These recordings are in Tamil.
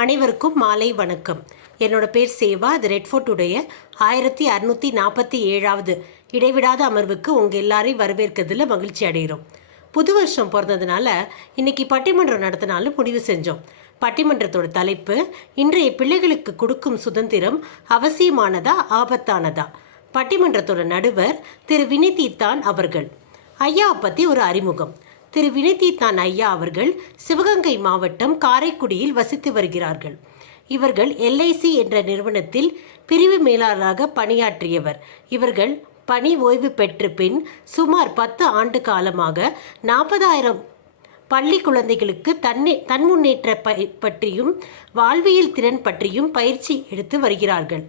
அனைவருக்கும் மாலை வணக்கம். என்னோட பேர் சேவா. அது ரெட்ஃபோர்ட்டுடைய 1647வது இடைவிடாத அமர்வுக்கு உங்கள் எல்லாரையும் வரவேற்கிறதுல மகிழ்ச்சி அடைகிறோம். புது வருஷம் பிறந்ததுனால இன்னைக்கு பட்டிமன்றம் நடத்தினாலும் முடிவு செஞ்சோம். பட்டிமன்றத்தோட தலைப்பு, இன்றைய பிள்ளைகளுக்கு கொடுக்கும் சுதந்திரம் அவசியமானதா ஆபத்தானதா. பட்டிமன்றத்தோட நடுவர் திரு வினிதீத்தான் அவர்கள். ஐயாவை பற்றி ஒரு அறிமுகம். திரு வினிதீத்தான் ஐயா அவர்கள் சிவகங்கை மாவட்டம் காரைக்குடியில் வசித்து வருகிறார்கள். இவர்கள் LIC என்ற நிறுவனத்தில் பிரிவு மேலாளராக பணியாற்றியவர். இவர்கள் பணி ஓய்வு பெற்ற பின் சுமார் 10 ஆண்டு காலமாக 40,000 பள்ளி குழந்தைகளுக்கு தன்முன்னேற்ற பற்றியும் வாழ்வியல் திறன் பற்றியும் பயிற்சி எடுத்து வருகிறார்கள்.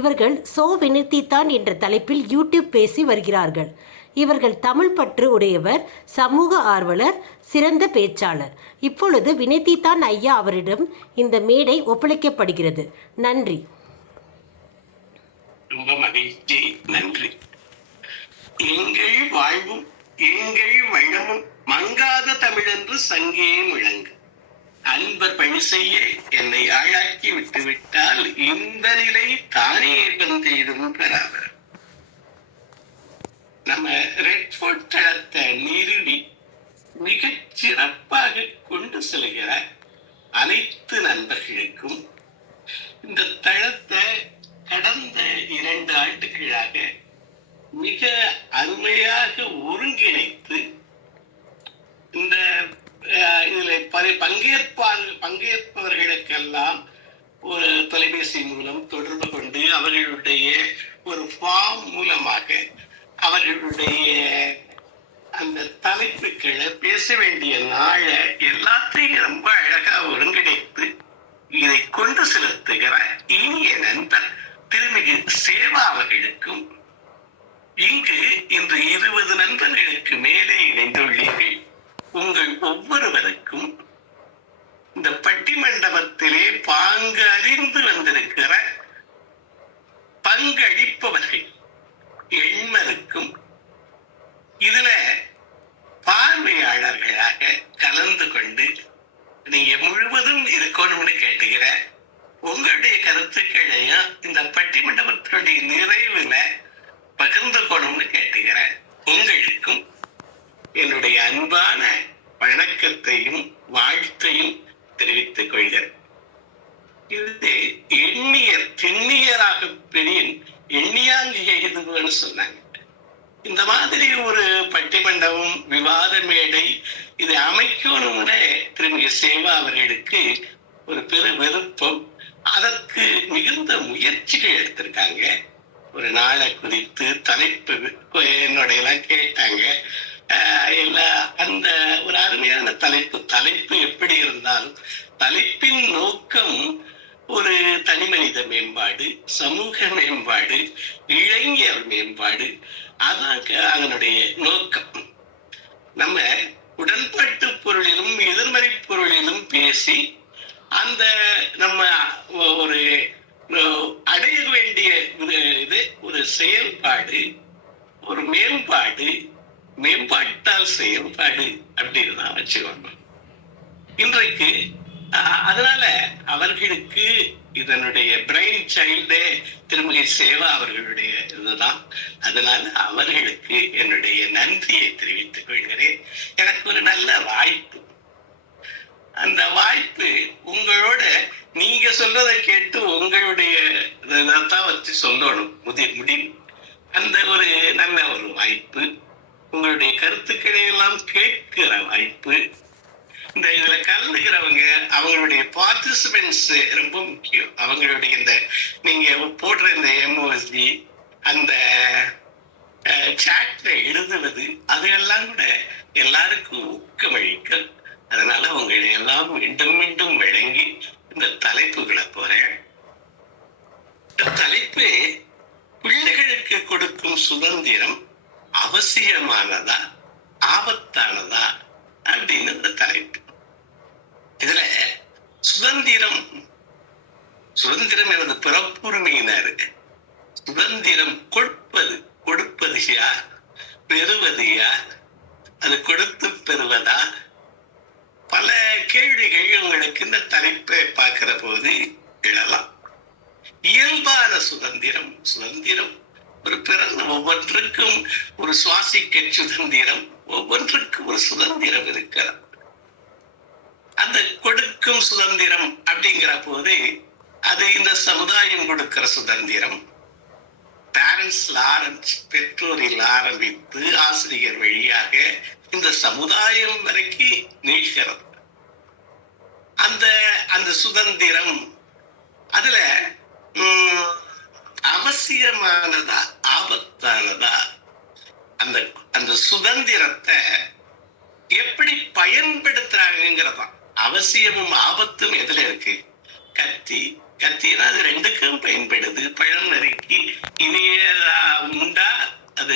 இவர்கள் வினிதீத்தான் என்ற தலைப்பில் யூடியூப் பேசி வருகிறார்கள். இவர்கள் தமிழ் பற்று உடையவர், சமூக ஆர்வலர், சிறந்த பேச்சாளர். இப்பொழுது வினிதீத்தான் ஐயா அவரிடம் இந்த மேடை ஒப்படைக்கப்படுகிறது. நன்றி. ரொம்ப மகிழ்ச்சி. நன்றி. எங்கள் வாழ்வும் எங்கள் வளமும் மங்காத தமிழென்று சங்கே முழங்கு. அன்பர் பணி செய்ய என்னை ஆளாக்கி விட்டுவிட்டால் இந்த நிலை தானே வந்தேதும் பெறாவர். நம்ம ரெட்ஃபோர்ட் தளத்தை நிறுவி மிகச் சிறப்பாக கொண்டு செல்கிற அனைத்து நண்பர்களுக்கும், இந்த தளத்தை கடந்த 2 ஆண்டுகளாக மிக அருமையாக ஒருங்கிணைத்து இந்த இதில் பங்கேற்பவர்களுக்கெல்லாம் ஒரு தொலைபேசி மூலம் தொடர்பு கொண்டு அவர்களுடைய ஒரு ஃபார்ம் மூலமாக அவர்களுடைய அந்த தலைப்புகளை பேச வேண்டிய நாளை எல்லாத்தையும் ரொம்ப அழகா ஒருங்கிணைத்து இதை கொண்டு செலுத்துகிற இனிய நண்பர் திருமிகு சேவா அவர்களுக்கும், இங்கு இன்று 20 நண்பர்களுக்கு மேலே இணைந்துள்ளீர்கள். உங்கள் ஒவ்வொருவருக்கும் இந்த பட்டிமண்டபத்திலே பாங்கு அறிந்து வந்திருக்கிற பங்களிப்பவர்கள் எண்மருக்கும், இதுல பார்வையாளர்களாக கலந்து கொண்டு நீங்க முழுவதும் இருக்கணும்னு கேட்டுக்கிற உங்களுடைய கருத்துக்களையும் இந்த பட்டிமண்டபத்தினுடைய நிறைவுல பகிர்ந்து கொள்ளணும்னு கேட்டுக்கிற உங்களுக்கும் என்னுடைய அன்பான வணக்கத்தையும் வாழ்த்தையும் தெரிவித்துக் கொள்கிறேன். இது எண்ணியர் திண்ணியராக பெரியன் எண்ணியாங்கு எய்துன்னு சொன்னாங்க. இந்த மாதிரி ஒரு பட்டிமண்டபம், விவாத மேடை இதை அமைக்கணும்னு திருமிகு சேவா அவர்களுக்கு ஒரு பெரு விருப்பம். அதற்கு மிகுந்த முயற்சிகள் எடுத்திருக்காங்க. ஒரு நாளை குறித்து தலைப்பு என்னுடைய எல்லாம் கேட்டாங்க. அந்த ஒரு அருமையான தலைப்பு எப்படி இருந்தாலும் தலைப்பின் நோக்கம் ஒரு தனிமனித மேம்பாடு, சமூக மேம்பாடு, இளைஞர் மேம்பாடு. அதான் அதனுடைய நோக்கம். நம்ம உடன்பாட்டு பொருளிலும் எதிர்மறை பொருளிலும் பேசி அந்த நம்ம ஒரு அடைய வேண்டிய இது ஒரு செயல்பாடு, ஒரு மேம்பாட்டால் செயல்பாடு அப்படின்னு தான் வச்சுக்கோங்க இன்றைக்கு. அதனால அவர்களுக்கு இதனுடைய பிரெயின் சைல்டே திருமிகு சேவா அவர்களுடைய இதுதான். அதனால அவர்களுக்கு என்னுடைய நன்றியை தெரிவித்துக் கொள்கிறேன். எனக்கு ஒரு நல்ல வாய்ப்பு. அந்த வாய்ப்பு உங்களோட நீங்க சொல்றதை கேட்டு உங்களுடைய இதைத்தான் வச்சு சொல்லணும் முடிவு. அந்த ஒரு நல்ல ஒரு வாய்ப்பு, உங்களுடைய கருத்துக்களை எல்லாம் கேட்கிற வாய்ப்பு. இந்த இதுல கலந்துக்கிறவங்க அவங்களுடைய பார்ட்டிசிபென்ட்ஸ் ரொம்ப முக்கியம். அவங்களுடைய இந்த நீங்க போடுற இந்த எம்ஓஎஸ்டி அந்த சாட்ல எழுதுவது அதையெல்லாம் கூட எல்லாருக்கும் ஊக்கமளிக்க. அதனால உங்களை எல்லாம் மீண்டும் மீண்டும் வழங்கி இந்த தலைப்புகளை போறேன். இந்த தலைப்பு பிள்ளைகளுக்கு கொடுக்கும் சுதந்திரம் அவசியமானதா ஆபத்தானதா அப்படின்னு இந்த தலைப்பு. இதுல சுதந்திரம் எனது பிறப்புரிமையினர். சுதந்திரம் கொடுப்பது யார், பெறுவது யார்? அது கொடுத்து பெறுவதா? பல கேள்விகள் உங்களுக்கு இந்த தலைப்பை பார்க்கிற போது எழலாம். இயல்பான சுதந்திரம், சுதந்திரம் ஒரு பிறந்த ஒவ்வொன்றுக்கும் ஒரு சுவாசிக்க சுதந்திரம், ஒவ்வொன்றுக்கும் ஒரு சுதந்திரம் இருக்கிறது. அந்த கொடுக்கும் சுதந்திரம் அப்படிங்கிற போது அது இந்த சமுதாயம் கொடுக்கிற சுதந்திரம். பேரண்ட்ஸ்ல ஆரம்பிச்சு, பெற்றோரில் ஆரம்பித்து ஆசிரியர் வழியாக இந்த சமுதாயம் வரைக்கும் நீள்கிறது அந்த அந்த சுதந்திரம். அதுல அவசியமானதா ஆபத்தானதா, அந்த அந்த சுதந்திரத்தை எப்படி பயன்படுத்துறாங்கிறதான். அவசியமும் ஆபத்தும் எதுல இருக்கு? கத்தினா அது ரெண்டுக்கும் பயன்படுது. பழம் நறுக்கி இனியதா உண்டா அது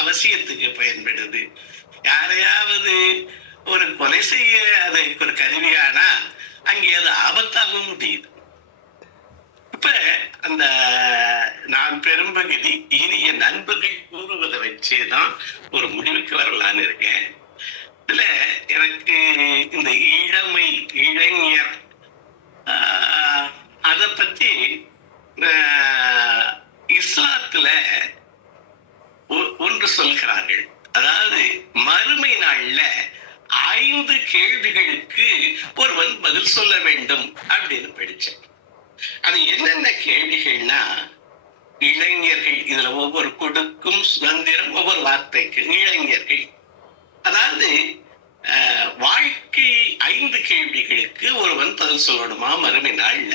அவசியத்துக்கு பயன்படுது. யாரையாவது ஒரு கொலை செய்ய அது ஒரு கருவியானா அங்கே அது ஆபத்தாகவும் முடியுது. இப்ப அந்த நான் பெரும்பகுதி இனிய நண்பர்கள் கூறுவதை வச்சேதான் ஒரு முடிவுக்கு வரலான்னு இருக்கேன். இதுல எனக்கு இந்த இளமை, இளைஞர் அத பத்தி இஸ்லாத்துல ஒன்று சொல்கிறார்கள். அதாவது மறுமை நாள்ல 5 கேள்விகளுக்கு ஒருவன் பதில் சொல்ல வேண்டும் அப்படின்னு படிச்சேன். அது என்னென்ன கேள்விகள்னா, இளைஞர்கள், இதுல ஒவ்வொரு கொடுக்கும் சுதந்திரம், ஒவ்வொரு வார்த்தைக்கு இளைஞர்கள். அதாவது வாழ்க்கை 5 கேள்விகளுக்கு ஒருவன் பதில் சொல்லணுமா மறுமை நாள்ல.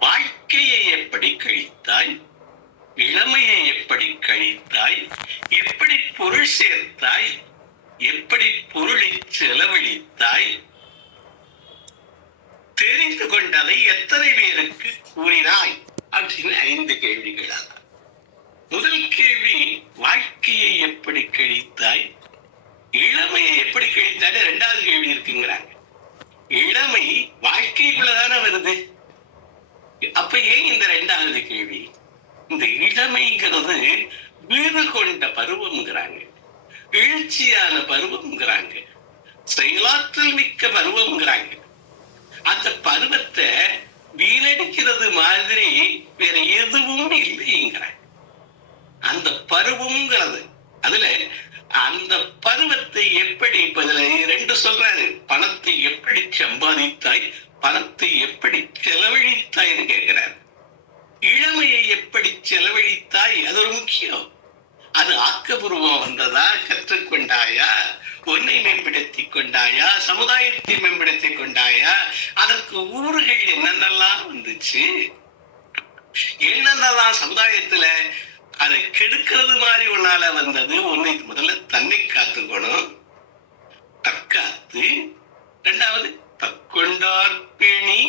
வாழ்க்கையை எப்படி கழித்தாய், இளமையை எப்படி கழித்தாய், எப்படி பொருள் சேர்த்தாய், எப்படி பொருளை செலவழித்தாய், தெரிந்து கொண்டதை எத்தனை பேருக்கு கூறினாய் அப்படின்னு 5 கேள்விகள். முதல் கேள்வி வாழ்க்கையை எப்படி கழித்தாய், இளமையை எப்படி கழித்தாய். 2வது கேள்வி இருக்குங்கிறாங்க. இளமை வாழ்க்கைக்குள்ளதானே வருது. அப்ப ஏன் இந்த 2வது கேள்வி? இந்த இளமைங்கிறது வீறு கொண்ட பருவம்ங்கிறாங்க, எழுச்சியான பருவம்ங்கிறாங்க, செயலாற்றல் மிக்க பருவம்ங்கிறாங்க. அந்த பருவத்தை வீணடிக்கிறது மாதிரி வேற எதுவும் இல்லைங்கிறாங்க. அந்த பருவம்ங்கிறது, அதுல அந்த பருவத்தை எப்படி, இப்ப இதுல 2 சொல்றாரு. பணத்தை எப்படி சம்பாதித்தாய், பணத்தை எப்படி செலவழித்தாய்ன்னு கேட்கிறார். இளமையை எப்படி செலவழித்தாய், அது ஒரு முக்கியம். அது ஆக்கபூர்வம் வந்ததா, கற்றுக்கொண்டாயா, உன்னை மேம்படுத்திக் கொண்டாயா, சமுதாயத்தை மேம்படுத்திக் கொண்டாயா, அதற்கு ஊர்கள் என்னென்னலாம் வந்துச்சு, என்னென்னலாம் சமுதாயத்துல அதை கெடுக்கிறது மாதிரி உன்னால வந்தது. உன்னை முதல்ல தன்னை காத்துக்கணும், தற்காத்து. 2வது தற்கொண்டார் பேணி,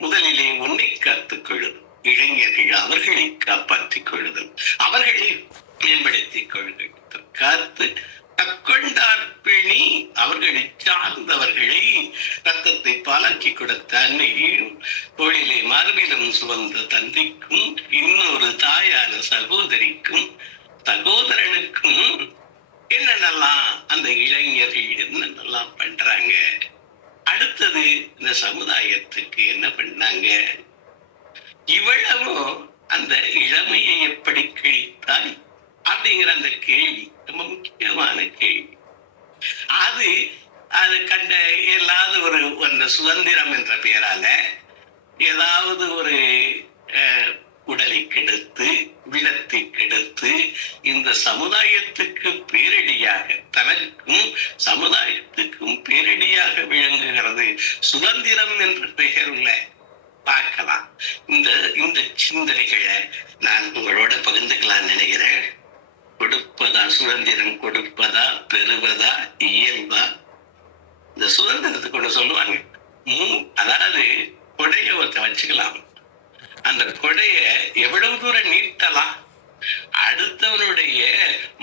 முதலிலே உன்னை காத்துக் கொள்ளுதல். இளைஞர்கள் அவர்களை காப்பாற்றிக் கொள்ளுதல், அவர்களை மேம்படுத்திக் கொள்ளுதல். தற்காத்து தற்கொண்டார் பேணி, அவர்களை சார்ந்தவர்களை, ரத்தத்தை பாலாக்கி கொடுத்த அன்னையும், தோளிலே மார்பிலும் சுமந்த தந்தைக்கும், இன்னொரு தாயான சகோதரிக்கும், சகோதரனுக்கும் என்னென்னலாம் அந்த இளைஞர்கள் என்னென்னலாம் பண்றாங்க. அடுத்தது இந்த சமுதாயத்துக்கு என்ன பண்ணாங்க. இவ்வளவும் அந்த இளமையை எப்படி கழித்தாய் அப்படிங்கிற அந்த கேள்வி ரொம்ப முக்கியமான கேள்வி. அது கண்ட ஏதாவது ஒரு சுதந்திரம் என்ற பெயரால ஏதாவது ஒரு உடலை கெடுத்து, விடத்தை கெடுத்து, இந்த சமுதாயத்துக்கு பேரிடியாக, தனக்கும் சமுதாயத்துக்கும் பேரிடியாக விளங்குகிறது சுதந்திரம் என்ற பெயருள்ள பார்க்கலாம். இந்த சிந்தனைகளை நான் உங்களோட பகிர்ந்துக்கலாம் நினைக்கிறேன். கொடுப்பதா சுதந்திரம், கொடுப்பதா பெறுவதா இயல்பா? இந்த சுதந்திரத்துக்கு ஒண்ணு சொல்லுவாங்க, அதாவது கொடைய ஒருத்த வச்சுக்கலாம், அந்த கொடைய எவ்வளவு தூரம் நீட்டலாம், அடுத்தவனுடைய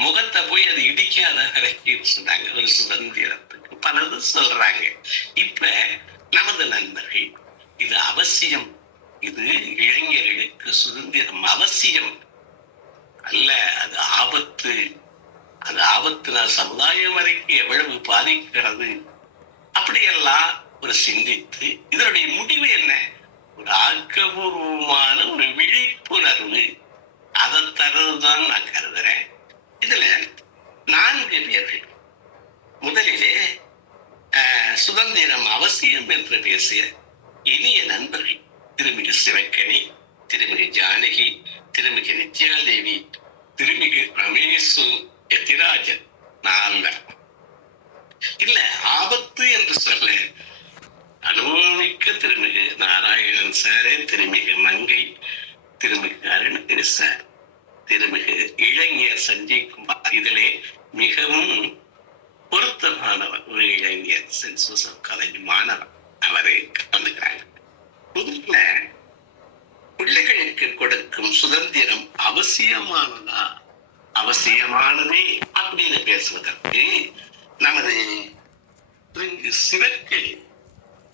முகத்தை போய் அது இடிக்காத வரைக்கும் சொன்னாங்க. ஒரு சுதந்திரத்துக்கு பலது சொல்றாங்க. இப்ப நமது நண்பர்கள், இது அவசியம், இது இளைஞர்களுக்கு சுதந்திரம் அவசியம் அல்ல, அது ஆபத்து. அது ஆபத்துனா சமுதாயம் வரைக்கும் எவ்வளவு பாதிக்கிறது அப்படியெல்லாம் ஒரு சிந்தித்து இதனுடைய முடிவு என்ன? ஒரு ஆக்கப்பூர்வமான ஒரு விழிப்புணர்வு அதை தருவதுதான் நான் கருதுறேன். இதுல 4 பேர்கள் முதலிலே சுதந்திரம் அவசியம் என்று பேசிய இனிய நண்பர்கள் திருமிகு சிவக்கணி, திருமிகு ஜானகி, திருமிகு நித்யாதேவி, திருமிகு ரமேசு எத்திராஜன் 4 இல்ல ஆபத்து என்று சொல்ல அனுபவமிக்க திருமிகு நாராயணன் சாரே, திருமிகு மங்கை, திருமிகு அருணகிரி சார், திருமிகு இளைஞர் சஞ்சய் குமார், இதிலே மிகவும் பொருத்தமானவர் ஒரு இளைஞர் சென்ட் ஜோசப் காலேஜ் மாணவர், அவரை கலந்துக்கிறாங்க. முதல்ல பிள்ளைகளுக்கு கொடுக்கும் சுதந்திரம் அவசியமானதா? அவசியமானதே அப்படின்னு பேசுவதற்கு நமது சிவக்கணி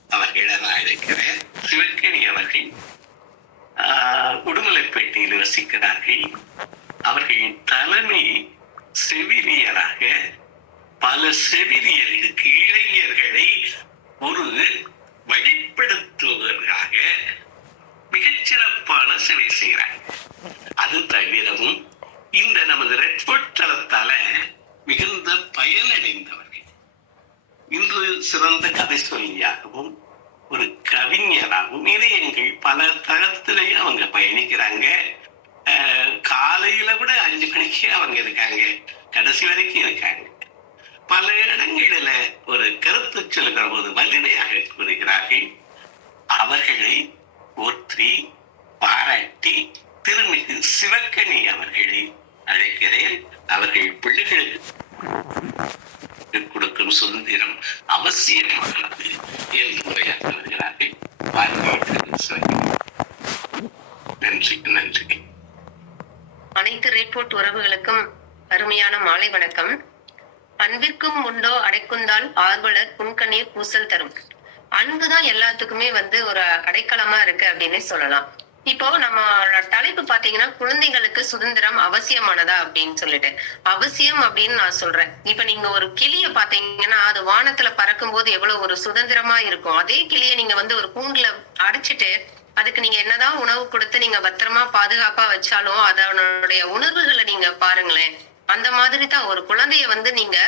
அவர்களை நான் அழைக்கிறேன். சிவக்கணி அவர்கள் உடுமலைப்பேட்டையில் வசிக்கிறார்கள். அவர்களின் தலைமை செவிலியராக பல செவிலியர்களுக்கு இளைஞர்களை ஒரு வழிப்படுத்துவதற்காக மிகச்சிறப்பான சேவை செய்கிறார். அது தவிரவும் இந்த நமது ரெட்ஃபோர்ட் தளத்தால மிகுந்த பயனடைந்தவர்கள். இன்று சிறந்த கதை சொல்லியாகவும் ஒரு கவிஞராகவும் இணையங்கள் பல தளத்திலேயே அவங்க பயணிக்கிறாங்க. காலையில கூட 5 மணிக்கு அவங்க இருக்காங்க, கடைசி வரைக்கும் இருக்காங்க. பல இடங்களில ஒரு கருத்து சொல்லுகிற போது வலிமையாக கூறுகிறார்கள். அவர்களை போற்றி பாராட்டி திருமிகு சிவக்கணி அவர்களை அழைக்கிறேன். அவர்கள் பிள்ளைகளுக்கு கொடுக்கும் சுதந்திரம் அவசியமானது என்று உரையாற்றுகிறார்கள். நன்றி நன்றி. அனைத்து ரிப்போர்ட் உறவுகளுக்கும் அருமையான மாலை வணக்கம். அன்பிற்கும் உண்டோ அடைக்குந்தால் ஆர்வலர் புன்கண்ணீர் பூசல் தரும். அன்புதான் எல்லாத்துக்குமே ஒரு அடைக்கலமா இருக்கு அப்படின்னு சொல்லலாம். இப்போ நம்ம தலைப்பு பாத்தீங்கன்னா குழந்தைகளுக்கு சுதந்திரம் அவசியமானதா அப்படின்னு சொல்லிட்டு அவசியம் அப்படின்னு நான் சொல்றேன். இப்ப நீங்க ஒரு கிளிய பாத்தீங்கன்னா அது வானத்துல பறக்கும் போது எவ்வளவு ஒரு சுதந்திரமா இருக்கும். அதே கிளிய நீங்க ஒரு கூண்டுல அடைச்சிட்டு அதுக்கு நீங்க என்னதான் உணவு கொடுத்து நீங்க பத்திரமா பாதுகாப்பா வச்சாலும் அதனுடைய உணர்வுகளை நீங்க பாருங்களேன். அந்த மாதிரி தான் ஒரு குழந்தைய நீங்க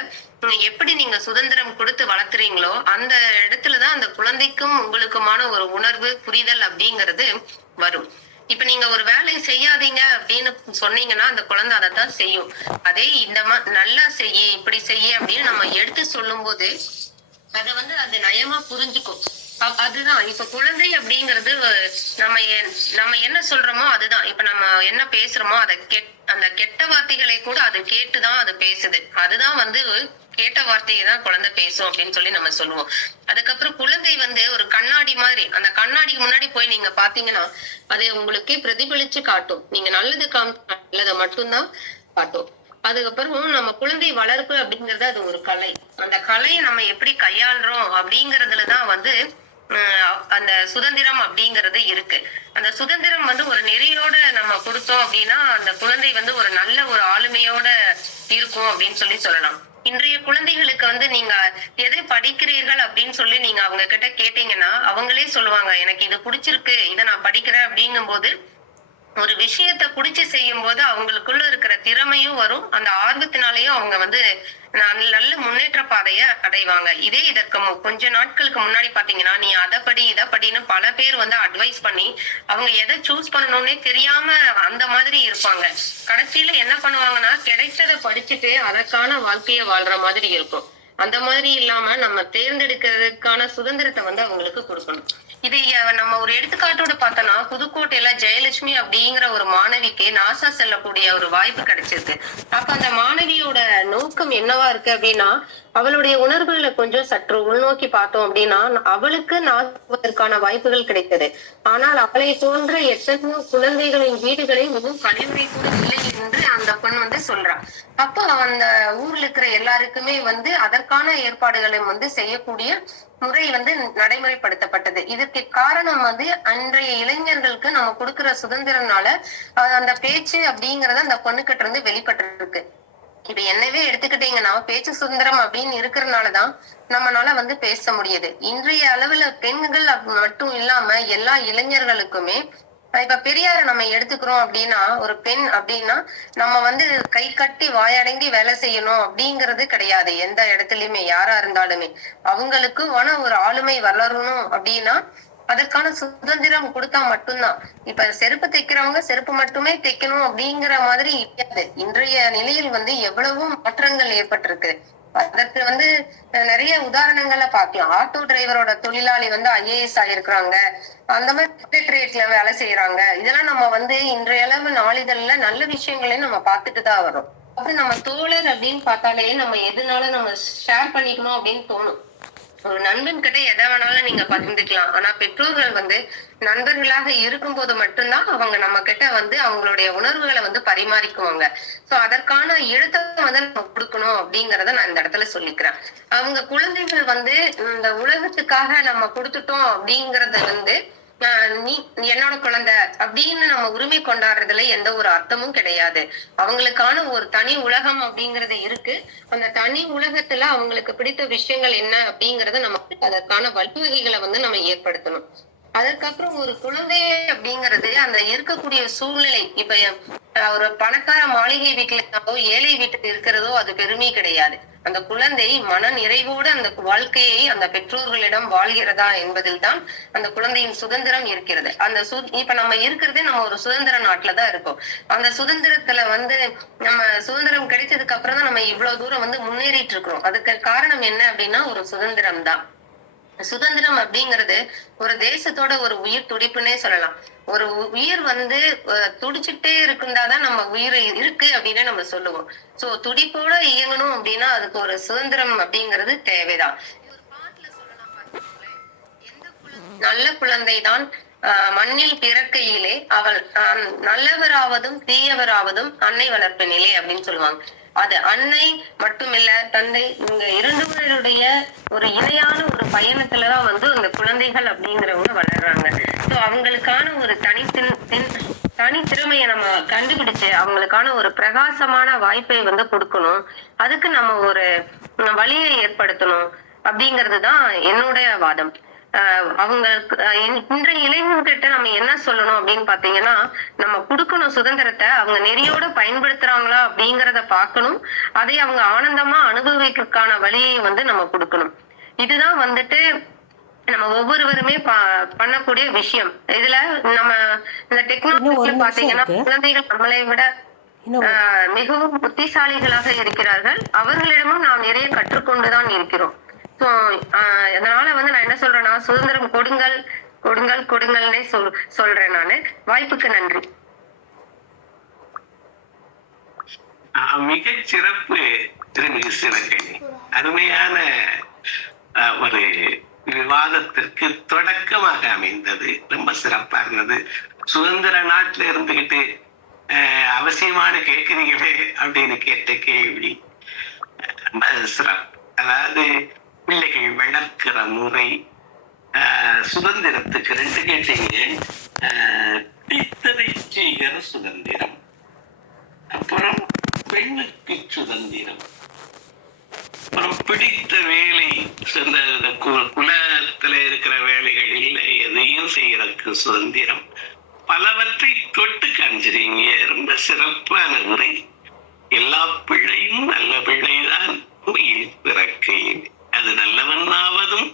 எப்படி நீங்க சுதந்திரம் கொடுத்து வளர்த்துறீங்களோ அந்த இடத்துலதான் அந்த குழந்தைக்கும் உங்களுக்குமான ஒரு உணர்வு புரிதல் அப்படிங்கிறது வரும். இப்ப நீங்க ஒரு வேலையை செய்யாதீங்க அப்படின்னு சொன்னீங்கன்னா அந்த குழந்தை அதைத்தான் செய்யும். அதே இந்த நல்லா செய்ய இப்படி செய்ய அப்படின்னு நம்ம எடுத்து சொல்லும் போது அத அது நயமா புரிஞ்சுக்கும். அதுதான் இப்ப குழந்தை அப்படிங்கிறது நம்ம என்ன சொல்றோமோ அதுதான். இப்ப நம்ம என்ன பேசுறோமோ அந்த கெட்ட வார்த்தைகளை கூட அது கேட்டுதான் அது பேசுது. அதுதான் கேட்ட வார்த்தையை தான் குழந்தை பேசும் அப்படின்னு சொல்லி நம்ம சொல்லுவோம். அதுக்கப்புறம் குழந்தை ஒரு கண்ணாடி மாதிரி. அந்த கண்ணாடிக்கு முன்னாடி போய் நீங்க பாத்தீங்கன்னா அதை உங்களுக்கே பிரதிபலிச்சு காட்டும். நீங்க நல்லது நல்லதை மட்டும்தான் காட்டும். அதுக்கப்புறம் நம்ம குழந்தை வளர்ப்பு அப்படிங்கறது அது ஒரு கலை. அந்த கலையை நம்ம எப்படி கையாளுறோம் அப்படிங்கறதுலதான் அந்த சுதந்திரம் அப்படிங்கிறது இருக்கு. அந்த சுதந்திரம் ஒரு நெறியோட நம்ம கொடுத்தோம் அப்படின்னா அந்த குழந்தை ஒரு நல்ல ஒரு ஆளுமையோட இருக்கும் அப்படின்னு சொல்லலாம். இன்றைய குழந்தைகளுக்கு நீங்க எதை படிக்கிறீர்கள் அப்படின்னு சொல்லி நீங்க அவங்க கிட்ட கேட்டீங்கன்னா அவங்களே சொல்லுவாங்க, எனக்கு இது பிடிச்சிருக்கு, இதை நான் படிக்கிறேன் அப்படிங்கும் போது ஒரு விஷயத்த பிடிச்சு செய்யும் போது அவங்களுக்குள்ள இருக்கிற திறமையும் வரும். அந்த ஆர்வத்தினாலேயும் அவங்க நல்ல முன்னேற்ற பாதைய அடைவாங்க. இதற்கு கொஞ்ச நாட்களுக்கு முன்னாடி பாத்தீங்கன்னா நீ அதை படி இதை படின்னு பல பேர் அட்வைஸ் பண்ணி அவங்க எதை சூஸ் பண்ணணும்னே தெரியாம அந்த மாதிரி இருப்பாங்க. கடைசியில என்ன பண்ணுவாங்கன்னா கிடைச்சதை படிச்சுட்டு அதற்கான வாழ்க்கைய வாழ்ற மாதிரி இருக்கும். அந்த மாதிரி இல்லாம நம்ம தேர்ந்தெடுக்கிறதுக்கான சுதந்திரத்தை அவங்களுக்கு கொடுக்கணும். இது நம்ம ஒரு எடுத்துக்காட்டோட பார்த்தோம்னா புதுக்கோட்டையில ஜெயலட்சுமி அப்படிங்கிற ஒரு மாணவிக்கு நாசா செல்லக்கூடிய ஒரு வாய்ப்பு கிடைச்சிருக்கு. அப்ப அந்த மாணவியோட நோக்கம் என்னவா இருக்கு அப்படின்னா அவளுடைய உணர்வுகளை கொஞ்சம் சற்று உள்நோக்கி பார்த்தோம் அப்படின்னா அவளுக்கு நாசுவதற்கான வாய்ப்புகள் கிடைத்தது. ஆனால் அவளை போன்ற எத்தனையோ குழந்தைகளின் வீடுகளில் இன்னும் கழிவுறை கூட இல்லை என்று அந்த பெண் சொல்றா. அப்ப அந்த ஊர்ல இருக்கிற எல்லாருக்குமே அதற்கான ஏற்பாடுகளை செய்யக்கூடிய முறை நடைமுறைப்படுத்தப்பட்டது. இதற்கு காரணம் அன்றைய இளைஞர்களுக்கு நம்ம கொடுக்கிற சுதந்திரனால அந்த பேச்சு அப்படிங்கறது அந்த பொண்ணுகிட்ட இருந்து வெளிப்பட்டு இருக்கு. இப்ப என்னவே எடுத்துக்கிட்டீங்கன்னா பேச்சு சுதந்திரம் அப்படின்னு இருக்கிறதுனாலதான் நம்மளால வந்து பேச முடியுது. இன்றைய அளவுல பெண்கள் மட்டும் இல்லாம எல்லா இளைஞர்களுக்குமே இப்ப பெரியார நம்ம எடுத்துக்கிறோம் அப்படின்னா, ஒரு பெண் அப்படின்னா நம்ம வந்து கை கட்டி வாயடங்கி வேலை செய்யணும் அப்படிங்கிறது கிடையாது. எந்த இடத்துலயுமே யாரா இருந்தாலுமே அவங்களுக்கு ஒரு ஆளுமை வளரணும் அப்படின்னா அதற்கான சுதந்திரம் கொடுத்தா மட்டும்தான். இப்ப செருப்பு தைக்கிறவங்க செருப்பு மட்டுமே தைக்கணும் அப்படிங்கிற மாதிரி இல்லையாது. இன்றைய நிலையில் வந்து எவ்வளவோ மாற்றங்கள் ஏற்பட்டிருக்கு. அதற்கு வந்து நிறைய உதாரணங்களை பார்க்கலாம். ஆட்டோ டிரைவரோட தொழிலாளி வந்து ஐஏஎஸ் ஆயிருக்கிறாங்க. அந்த மாதிரி செக்ரட்டரியேட்ல வேலை செய்யறாங்க. இதெல்லாம் நம்ம வந்து இன்றைய அளவு நாளிதழ்ல நல்ல விஷயங்களையும் நம்ம பார்த்துட்டு தான் வரோம். அப்புறம் நம்ம தோழர் அப்படின்னு பார்த்தாலே நம்ம எதுனாலும் நம்ம ஷேர் பண்ணிக்கணும் அப்படின்னு தோணும். ஒரு நண்பன் கிட்ட எதை வேணாலும் நீங்க பகிர்ந்துக்கலாம். ஆனா பெற்றோர்கள் வந்து நண்பர்களாக இருக்கும்போது மட்டும்தான் அவங்க நம்ம கிட்ட வந்து அவங்களுடைய உணர்வுகளை வந்து பரிமாறிக்குவாங்க. சோ அதற்கான இடத்தை வந்து நம்ம கொடுக்கணும் அப்படிங்கறத நான் இந்த இடத்துல சொல்லிக்கிறேன். அவங்க குழந்தைகள் வந்து இந்த உலகத்துக்காக நம்ம கொடுத்துட்டோம் அப்படிங்கறத வந்து நீ என்னோட குழந்தை அப்படின்னு நம்ம உரிமை கொண்டாடுறதுல எந்த ஒரு அர்த்தமும் கிடையாது. அவங்களுக்கான ஒரு தனி உலகம் அப்படிங்கறது இருக்கு. அந்த தனி உலகத்துல அவங்களுக்கு பிடித்த விஷயங்கள் என்ன அப்படிங்கறத நமக்கு அதற்கான வழிவகைகளை வந்து நம்ம ஏற்படுத்தணும். அதுக்கப்புறம் ஒரு குழந்தை அப்படிங்கிறது அந்த இருக்கக்கூடிய சூழ்நிலை. இப்ப ஒரு பணக்கார மாளிகை வீட்டுல இருந்தாலோ ஏழை வீட்டுக்கு இருக்கிறதோ அது பெருமை கிடையாது. அந்த குழந்தை மன நிறைவோடு அந்த வாழ்க்கையை அந்த பெற்றோர்களிடம் வாழ்கிறதா என்பதில் தான் அந்த குழந்தையின் சுதந்திரம் இருக்கிறது. இப்ப நம்ம இருக்கிறதே நம்ம ஒரு சுதந்திர நாட்டுலதான் இருக்கோம். அந்த சுதந்திரத்துல வந்து நம்ம சுதந்திரம் கிடைச்சதுக்கு அப்புறம் தான் நம்ம இவ்வளவு தூரம் வந்து முன்னேறிட்டு இருக்கிறோம். அதுக்கு காரணம் என்ன அப்படின்னா ஒரு சுதந்திரம் தான். சுதந்திரம் அப்படிங்கிறது ஒரு தேசத்தோட ஒரு உயிர் துடிப்புன்னே சொல்லலாம். ஒரு உயிர் வந்து துடிச்சுட்டே இருக்குந்தாதான் நம்ம உயிர் இருக்கு அப்படின்னு நம்ம சொல்லுவோம். சோ துடிப்போட இயங்கணும் அப்படின்னா அதுக்கு ஒரு சுதந்திரம் அப்படிங்கிறது தேவைதான். நல்ல குழந்தைதான் மண்ணில் பிறக்கையிலே அவள் நல்லவராவதும் தீயவராவதும் அன்னை வளர்ப்பினிலே அப்படின்னு சொல்லுவாங்க. அது அன்னை மட்டுமில்ல தந்தை, இங்க இரண்டு பேருடைய ஒரு இணையான ஒரு பயணத்துலதான் வந்து அந்த குழந்தைகள் அப்படிங்கிறவங்க வளர்றாங்க. சோ அவங்களுக்கான ஒரு தனித்திறமையை நம்ம கண்டுபிடிச்சு அவங்களுக்கான ஒரு பிரகாசமான வாய்ப்பை வந்து கொடுக்கணும். அதுக்கு நம்ம ஒரு வழியை ஏற்படுத்தணும் அப்படிங்கிறதுதான் என்னுடைய வாதம். அவங்களுக்கு இன்றைய இளைஞர்கிட்ட நம்ம என்ன சொல்லணும் அப்படின்னு பாத்தீங்கன்னா, நம்ம கொடுக்கணும் சுதந்திரத்தை. அவங்க நெறியோட பயன்படுத்துறாங்களா அப்படிங்கறத பார்க்கணும். அதை அவங்க ஆனந்தமா அனுபவிக்கிறதுக்கான வழியை வந்து நம்ம கொடுக்கணும். இதுதான் வந்துட்டு நம்ம ஒவ்வொருவருமே பண்ணக்கூடிய விஷயம். இதுல நம்ம இந்த டெக்னாலஜி பாத்தீங்கன்னா குழந்தைகள் நம்மளை விட மிகவும் புத்திசாலிகளாக இருக்கிறார்கள். அவர்களிடமும் நாம் நிறைய கற்றுக்கொண்டுதான் இருக்கிறோம். சோ அதனால வந்து நான் என்ன சொல்றேன்னா, சுதந்திரம் கொடுங்கள் கொடுங்கள் கொடுங்கள்னே சொல்றேன் நானு. வாய்ப்புக்கு நன்றி. மிகச் சிறப்பு திருமிகு சிவகணி. அருமையான ஒரு விவாதத்திற்கு தொடக்கமாக அமைந்தது. ரொம்ப சிறப்பா இருந்தது. சுதந்திர நாட்டுல இருந்துகிட்டு அவசியமான கேட்கிறீங்களே அப்படின்னு கேட்ட கேள்வி ரொம்ப சிறப்பு. அதாவது பிள்ளைகள் வளர்க்கிற முறை, சுதந்திரத்துக்கு ரெண்டு கேட்டீங்க. பிடித்ததை செய்கிற சுதந்திரம், அப்புறம் பெண்ணுக்கு சுதந்திரம், அப்புறம் பிடித்த வேலை, குலத்துல இருக்கிற வேலைகளில் எதையும் செய்யறதுக்கு சுதந்திரம், பலவற்றை தொட்டு காமிச்சிருங்க. ரொம்ப சிறப்பான முறை. எல்லா பிள்ளையும் நல்ல பிள்ளைதான் பிறக்கையில், அது நல்லவனாவதும்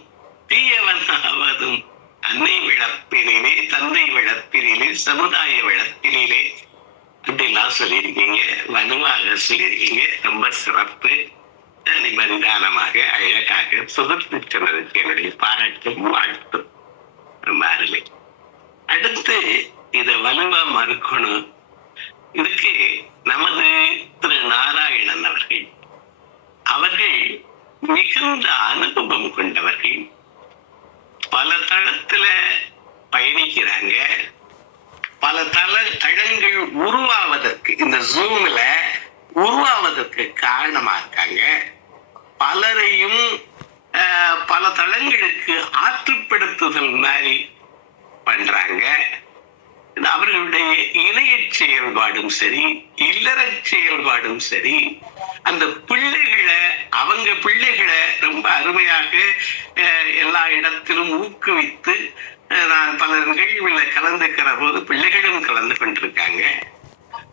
தீயவனாவதும் அன்னை விளப்பினிலே, தந்தை விளப்பினிலே, சமுதாய விளப்பினிலே அப்படிலாம் சொல்லியிருக்கீங்க. வலுவாக சொல்லியிருக்கீங்க. ரொம்ப சிறப்பு. நிதானமாக அழகாக சுதர்த்து சொன்னதுக்கு என்னுடைய பாராட்டும் வாழ்த்தும். ரொம்ப அருமை. அடுத்து இதை வலுவா மறுக்கணும். இதுக்கு நமது திரு நாராயணன் அவர்கள் மிகுந்த அனுபவம் கொண்டவர்கள். பல தளத்துல பயணிக்கிறாங்க. பல தளங்கள் உருவாவதற்கு, இந்த ஜூம்ல உருவாவதற்கு காரணமா இருக்காங்க. பலரையும் பல தளங்களுக்கு ஆற்றுப்படுத்துதல் மாதிரி பண்றாங்க. அவர்களுடைய இணைய செயல்பாடும் சரி, இல்லற செயல்பாடும் சரி, அந்த பிள்ளைகளை அவங்க பிள்ளைகளை ரொம்ப அருமையாக எல்லா இடத்திலும் ஊக்குவித்து, நான் பல நிகழ்வுகளில் கலந்துக்கிற போது பிள்ளைகளும் கலந்து கொண்டிருக்காங்க.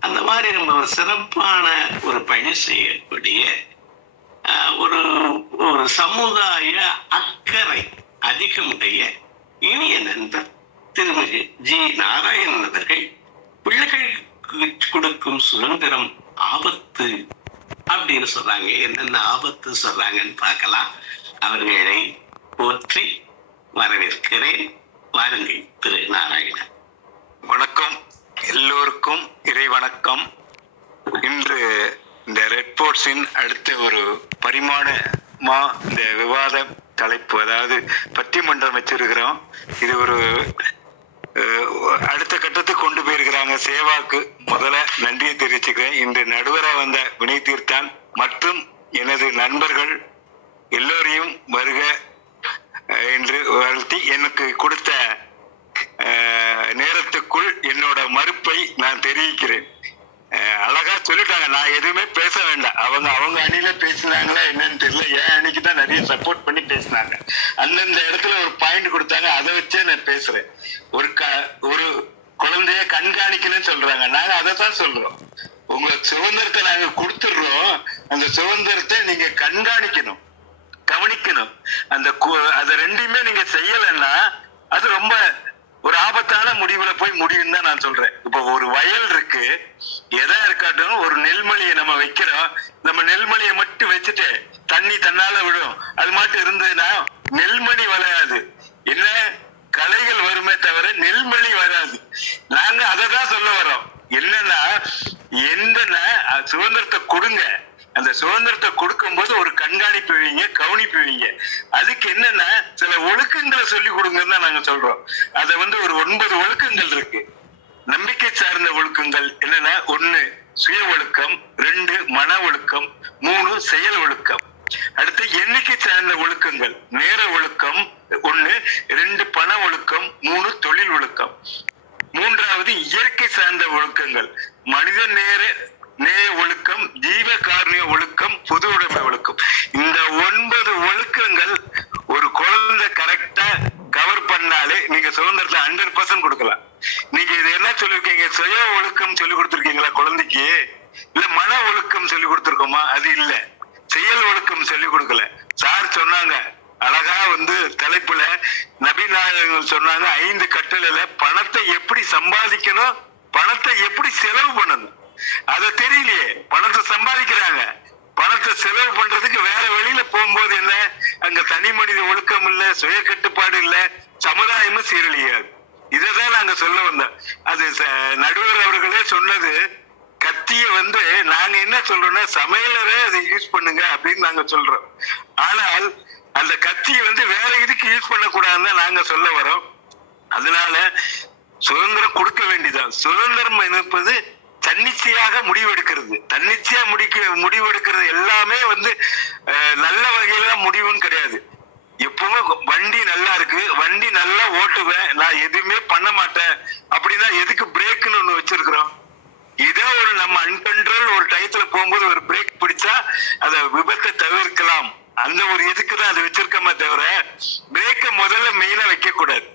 அந்த மாதிரி நம்ம ஒரு சிறப்பான ஒரு பணி செய்யக்கூடிய ஒரு ஒரு சமுதாய அக்கறை அதிகமுடைய இனிய நண்பர் திருமிகு ஜி நாராயணன் அவர்கள் பிள்ளைகளுக்கு கொடுக்கும் சுதந்திரம் ஆபத்து அப்படின்னு சொல்றாங்க. என்னென்ன ஆபத்து சொல்றாங்கன்னு பார்க்கலாம். அவர்களை போற்றி வரவேற்கிறேன். வாருங்கள் திரு நாராயணன். வணக்கம், எல்லோருக்கும் இறை வணக்கம். இன்று இந்த ரெட் போர்ட்ஸின் அடுத்த ஒரு பரிமாணமா இந்த விவாத தலைப்பு, அதாவது பட்டிமன்றம் வச்சிருக்கிறோம். இது ஒரு அடுத்த கட்டத்துக்கு கொண்டு போயிருக்கிறாங்க. சேவாக்கு முதல்ல நன்றியை தெரிவிச்சுக்கிறேன். இன்று நடுவராக வந்த வினை தீர்த்தான் மற்றும் எனது நண்பர்கள் எல்லோரையும் வருக என்று வாழ்த்தி எனக்கு கொடுத்த நேரத்துக்குள் என்னோட மறுப்பை நான் தெரிவிக்கிறேன். அழகா சொல்லிட்டாங்க, நான் எதுவுமே பேச வேண்டாம். அவங்க அணியில பேசினாங்களா என்னன்னு தெரியல, என் அணிக்கு தான் நிறைய சப்போர்ட் பண்ணி பேசினாங்க. அந்தந்த இடத்துல ஒரு பாயிண்ட் கொடுத்தாங்க, அதை வச்சே நான் பேசுறேன். ஒரு குழந்தைய கண்காணிக்கணும்னு சொல்றாங்க, நாங்க அதை தான் சொல்றோம். உங்க சுதந்திரத்தை நாங்க கொடுத்துடுறோம், அந்த சுதந்திரத்தை நீங்க கண்காணிக்கணும், கவனிக்கணும். அதை ரெண்டையுமே நீங்க செய்யலைன்னா அது ரொம்ப ஒரு ஆபத்தான முடிவுல போய் முடியும்னு தான் நான் சொல்றேன். இப்போ ஒரு வயல் இருக்கு, எதா இருக்காட்டும், ஒரு நெல்மணியை நம்ம வைக்கிறோம். நம்ம நெல்மணியை மட்டும் வச்சுட்டு தண்ணி தன்னால விடும், அது மட்டும் இருந்ததுன்னா நெல்மணி வளையாது, என்ன களைகள் வருமே தவிர நெல்மணி வராது. நாங்க அதை தான் சொல்ல வரோம். என்னன்னா சுதந்திரத்தை கொடுங்க, அந்த சுதந்திரத்தை கொடுக்கும் போது ஒரு கண்காணிப்பு வைங்க, கவனிப்பு வைங்க. அதுக்கு என்னன்னா சில ஒழுக்கங்களை சொல்லி கொடுங்கன்னு தான் நாங்க சொல்றோம். அதை ஒரு 9 ஒழுக்கங்கள் இருக்கு. நம்பிக்கை சார்ந்த ஒழுக்கங்கள் என்னன்னா, 1 சுய ஒழுக்கம், 2 மன ஒழுக்கம், 3 செயல் ஒழுக்கம். அடுத்து எண்ணிக்கை சார்ந்த ஒழுக்கங்கள், நேர ஒழுக்கம் 1, 2 பண ஒழுக்கம், 3 தொழில் ஒழுக்கம். 3வது இயற்கை சார்ந்த ஒழுக்கங்கள், மனித நேய ஒழுக்கம், ஜீவ காரணிய ஒழுக்கம், பொது உடைமை ஒழுக்கம். இந்த 9 ஒழுக்கங்கள் ஒரு குழந்தை கரெக்டா கவர் பண்ணாலே நீங்க சுதந்திரத்தை 100% கொடுக்கலாம். நீங்க இது என்ன சொல்லிருக்கீங்க, சுய ஒழுக்கம் சொல்லி கொடுத்துருக்கீங்களா குழந்தைக்கு? இல்ல மன ஒழுக்கம் சொல்லி கொடுத்துருக்கோமா? அது இல்ல. செயல் ஒழுக்கம் சொல்லி கொடுக்கல. சார் சொன்னாங்க அழகா தலைப்புல நபிநாயகர்கள் சொன்னாங்க, 5 கட்டளையில பணத்தை எப்படி சம்பாதிக்கணும், பணத்தை எப்படி செலவு பண்ணணும். அத தெரியலையே. பணத்தை சம்பாதிக்கிறாங்க, பணத்தை செலவு பண்றதுக்கு வேற வழியில போகும்போது என்ன, அங்க தனி மனித ஒழுக்கம் இல்ல, சுய கட்டுப்பாடு இல்ல, சமுதாயமும் சீரழியாது. இதான் நாங்க சொல்ல வந்தோம். அது நடுவர் அவர்களே சொன்னது. கத்திய நாங்க என்ன சொல்றோம்னா, சமையலரை அதை யூஸ் பண்ணுங்க அப்படின்னு நாங்க சொல்றோம். ஆனால் அந்த கத்திய வேற இதுக்கு யூஸ் பண்ணக்கூடாதுன்னு நாங்க சொல்ல வரோம். அதனால சுதந்திரம் கொடுக்க வேண்டியதான். சுதந்திரம் இருப்பது தன்னிச்சையாக முடிவெடுக்கிறது. தன்னிச்சையா முடிவெடுக்கிறது எல்லாமே நல்ல வகையில முடிவுன்னு கிடையாது. எப்பவுமே வண்டி நல்லா இருக்கு, வண்டி நல்லா ஓட்டுவேன், நான் எதுவுமே பண்ண மாட்டேன் அப்படின்னா எதுக்கு பிரேக்குன்னு ஒண்ணு வச்சிருக்கிறோம்? இதே நம்ம அன்கண்ட்ரோல் ஒரு டயத்துல போகும்போது ஒரு பிரேக் பிடிச்சா அத விபத்தை தவிர்க்கலாம். அந்த ஒரு இதுக்குதான் அதை வச்சிருக்கோமே தவிர பிரேக்க முதல்ல மெயினா வைக்க கூடாது.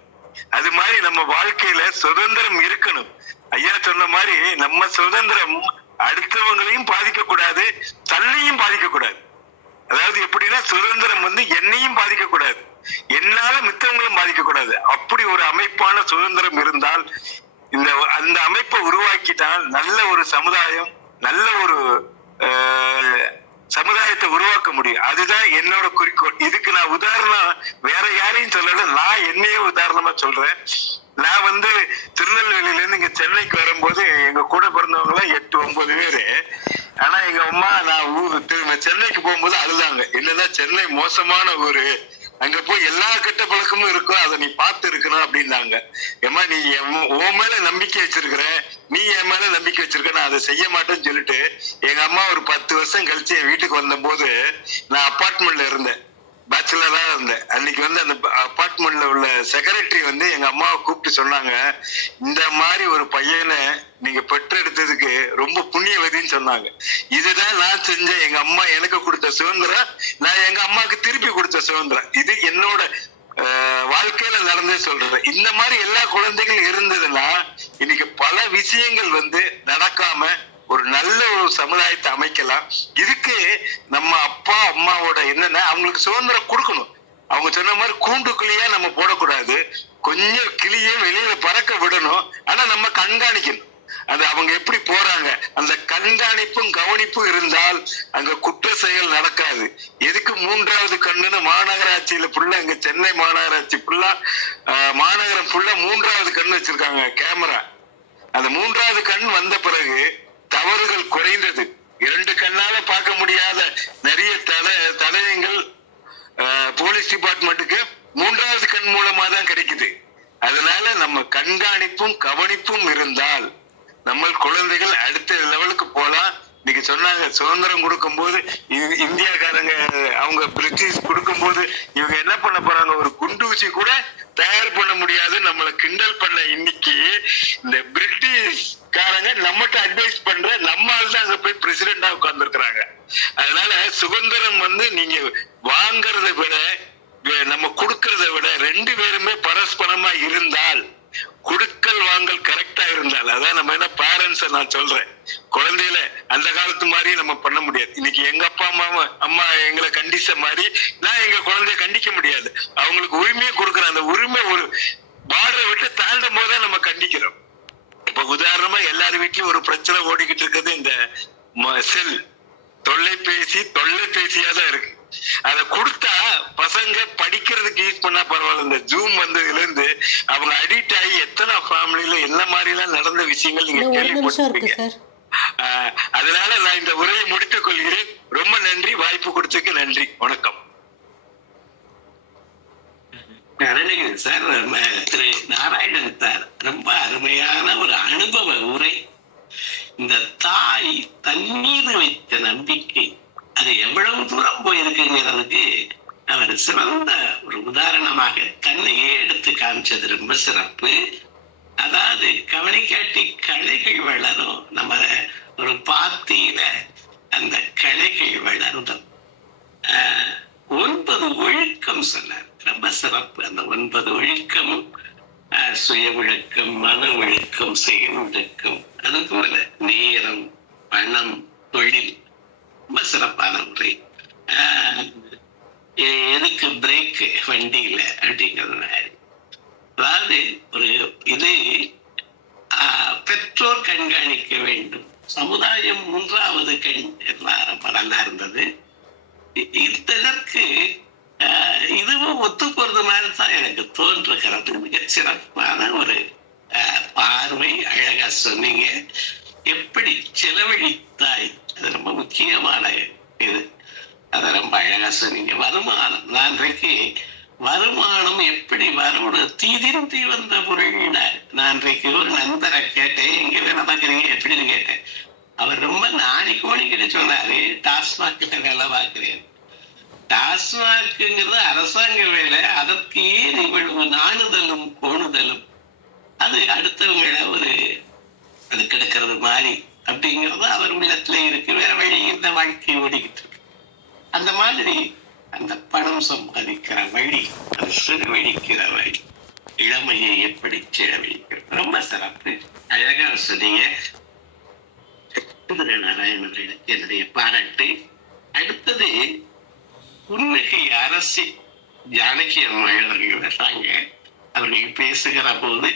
அது மாதிரி நம்ம வாழ்க்கையில சுதந்திரம் இருக்கணும். ஐயா சொன்ன மாதிரி நம்ம சுதந்திரம் அடுத்தவங்களையும் பாதிக்க கூடாது, தன்னையும் பாதிக்க கூடாது. அதாவது எப்படின்னா, சுதந்திரம் என்னையும் பாதிக்க கூடாது, என்னால மித்தவங்களும் பாதிக்க கூடாது. அப்படி ஒரு அமைப்பான சுதந்திரம் இருந்தால், அந்த அமைப்பை உருவாக்கிட்டால் நல்ல ஒரு சமுதாயம், நல்ல ஒரு சமுதாயத்தை உருவாக்க முடியும். அதுதான் என்னோட குறிக்கோள். இதுக்கு நான் உதாரணம் வேற யாரையும் சொல்லல, நான் என்னையே உதாரணமா சொல்றேன். நான் திருநெல்வேலியில இருந்து இங்க சென்னைக்கு வரும்போது எங்க கூட பிறந்தவங்க எல்லாம் 8-9 பேரு. ஆனா எங்க அம்மா நான் சென்னைக்கு போகும்போது அழுதாங்க. என்னன்னா, சென்னை மோசமான ஊரு, அங்க போய் எல்லா கெட்ட பழக்கமும் இருக்கும், அதை நீ பார்த்து இருக்கணும் அப்படின்னாங்க. ஏமா நீ உன் மேல நம்பிக்கை வச்சிருக்கிற, நீ என் மேல நம்பிக்கை வச்சிருக்க, நான் அதை செய்ய மாட்டேன்னு சொல்லிட்டு எங்க அம்மா ஒரு 10 வருஷம் கழிச்சு என் வீட்டுக்கு வந்த போது, நான் அப்பார்ட்மெண்ட்ல இருந்தேன். பேச்சுலரா இருந்தேன். அன்னைக்கு வந்து அந்த அபார்ட்மெண்ட்ல உள்ள செக்ரட்டரி வந்து எங்க அம்மாவை கூப்பிட்டு சொன்னாங்க, இந்த மாதிரி ஒரு பையனை நீங்க பெற்றெடுத்ததுக்கு ரொம்ப புண்ணியவதின்னு சொன்னாங்க. இதுதான் நான் செஞ்ச எங்க அம்மா எனக்கு கொடுத்த சுதந்திரம், நான் எங்க அம்மாவுக்கு திருப்பி கொடுத்த சுதந்திரம். இது என்னோட வாழ்க்கையில நடந்தே சொல்றேன். இந்த மாதிரி எல்லா குழந்தைகள் இருந்ததுன்னா இன்னைக்கு பல விஷயங்கள் வந்து நடக்காம ஒரு நல்ல ஒரு சமுதாயத்தை அமைக்கலாம். இதுக்கு நம்ம அப்பா அம்மாவோட என்னன்னா அவங்களுக்கு சுதந்திரம் கொடுக்கணும். அவங்க சொன்ன மாதிரி கூண்டுக்குள்ளேயே நம்ம போடக்கூடாது, கொஞ்சம் கிளியே வெளியில பறக்க விடணும். ஆனா நம்ம கண்காணிக்கணும் அது அவங்க எப்படி போறாங்க. அந்த கண்காணிப்பும் கவனிப்பும் இருந்தால் அங்க குற்ற செயல் நடக்காது. எதுக்கு மூன்றாவது கண்ணுன்னு மாநகராட்சியில ஃபுல்லா, இங்க சென்னை மாநகராட்சி ஃபுல்லா மாநகரம் ஃபுல்லா மூன்றாவது கண் வச்சிருக்காங்க, கேமரா. அந்த மூன்றாவது கண் வந்த பிறகு தவறுகள் குறைந்தது. 2 கண்ணால பார்க்க முடியாத நிறைய தடயங்கள் போலீஸ் டிபார்ட்மெண்ட்டுக்கு மூன்றாவது கண் மூலமா தான் கிடைக்குது. அதனால நம்ம கண்காணிப்பும் கவனிப்பும் இருந்தால் நம்ம குழந்தைகள் அடுத்த லெவலுக்கு போலாம். இன்னைக்கு சொன்னாங்க சுதந்திரம் கொடுக்கும் போது இந்தியாக்காரங்க அவங்க பிரிட்டிஷ் கொடுக்கும் போது இவங்க என்ன பண்ண போறாங்க, ஒரு குண்டூசி கூட தயார் பண்ண முடியாது நம்மளை கிண்டல் பண்ண. இன்னைக்கு இந்த பிரிட்டிஷ்காரங்க நம்மகிட்ட அட்வைஸ் பண்ற நம்ம ஆள் தான் அங்க போய் பிரசிடென்டா உட்கார்ந்து இருக்கிறாங்க. அதனால சுதந்திரம் வந்து நீங்க வாங்கறத விட நம்ம கொடுக்கறத விட 2 பேருமே பரஸ்பரமா இருந்தால், குடுக்கல் வாங்கல் கரெக்டா இருந்தால், அதான் நம்ம என்ன பேரண்ட்ஸ் நான் சொல்றேன், குழந்தையில அந்த காலத்து மாதிரி நம்ம பண்ண முடியாது. இன்னைக்கு எங்க அப்பா அம்மா எங்களை கண்டிச்ச மாதிரி நான் எங்க குழந்தைய கண்டிக்க முடியாது. அவங்களுக்கு உரிமையை கொடுக்குறேன். அந்த உரிமை ஒரு பார்டரை விட்டு தாண்டும் போதே நம்ம கண்டிக்கிறோம். இப்ப உதாரணமா எல்லார் வீட்லயும் ஒரு பிரச்சனை ஓடிக்கிட்டு இருக்கிறது இந்த செல் தொல்லைபேசியா தான் இருக்கு. அதை கொடுத்தா பசங்க படிக்கிறதுக்கு யூஸ் பண்ணா பரவாயில்ல. இந்த ஜூம் வந்ததுல இருந்து அவங்க அடிக்ட் ஆகி எத்தனை ஃபேமிலியில என்ன மாதிரி எல்லாம் நடந்த விஷயங்கள் நீங்க கேள்விப்பட்டிருக்கீங்க. அதனால நான் இந்த உரையை முடித்துக் கொள்கிறேன். ரொம்ப நன்றி, வாய்ப்பு கொடுத்ததுக்கு நன்றி, வணக்கம். சார், திரு நாராயணன் சார் ரொம்ப அருமையான ஒரு அனுபவ உரை. இந்த தாய் தன் மீது வைத்த நம்பிக்கை அது எவ்வளவு தூரம் போயிருக்குங்கிறதுக்கு அவர் சிறந்த ஒரு உதாரணமாக தன்னையே எடுத்து காமிச்சது ரொம்ப சிறப்பு. அதாவது கவனிக்காட்டி களைகள் வளரும். நம்ம ஒரு பாத்தியில அந்த களைகள் வளர்ந்தோம். 9 ஒழுக்கம் சொன்னார், ரொம்ப சிறப்பு. அந்த 9 ஒழுக்கமும் சுய ஒழுக்கம், மன ஒழுக்கம், செயல் ஒழுக்கம், அது போல நேரம், பணம், தொழில், ரொம்ப சிறப்பான முறை. எதுக்கு பிரேக்கு வண்டியில அப்படிங்கிறது. அதாவது ஒரு இது பெற்றோர் கண்காணிக்க வேண்டும், சமுதாயம் 3வது கண் ரொம்ப நல்லா இருந்தது. இதற்கு இதுவும் ஒத்து போறது மாதிரி தான் எனக்கு தோன்றுகிறது. மிகச் சிறப்பான ஒரு பார்வை, அழகா சொன்னீங்க. எப்படி செலவழித்தாய், அது ரொம்ப முக்கியமான இது, அதை ரொம்ப அழகா சொன்னீங்க. வருமானம், நான் இன்றைக்கு வருமானம் எப்படி வரும், தீதிருத்தி வந்த பொருள். நான் இன்றைக்கு ஒரு நண்பரை கேட்டேன், எங்க வேலை பார்க்குறீங்க எப்படின்னு கேட்டேன். அவர் ரொம்ப நாளைக்கு சொன்னாரு, டாஸ்மாக் வேலை பார்க்கிறேன். டாஸ்மாக்ங்கிறது அரசாங்க வேலை, அதற்கு ஏன் இவ்வளவு நாணுதலும் கோணுதலும், அது அடுத்தவங்கள ஒரு அது கிடக்கிறது மாதிரி அப்படிங்கிறது அவர் உள்ளத்துல இருக்கு. வேற வழி இந்த வாழ்க்கை ஓடிக்கிட்டு இருக்கு. அந்த மாதிரி அந்த பணம் சம்பாதிக்கிற வழி, அது செலவழிக்கிற வழி, இளமையை எப்படி செலவழிக்கிறது, ரொம்ப சிறப்பு, அழகா சொன்னீங்க. நாராயணனுக்கு என்னுடைய பாராட்டு. அடுத்தது புன்னகை அரசி ஜானகி அம்மா அவர்கள் வர்றாங்க. அவர்கள் பேசுகிற போது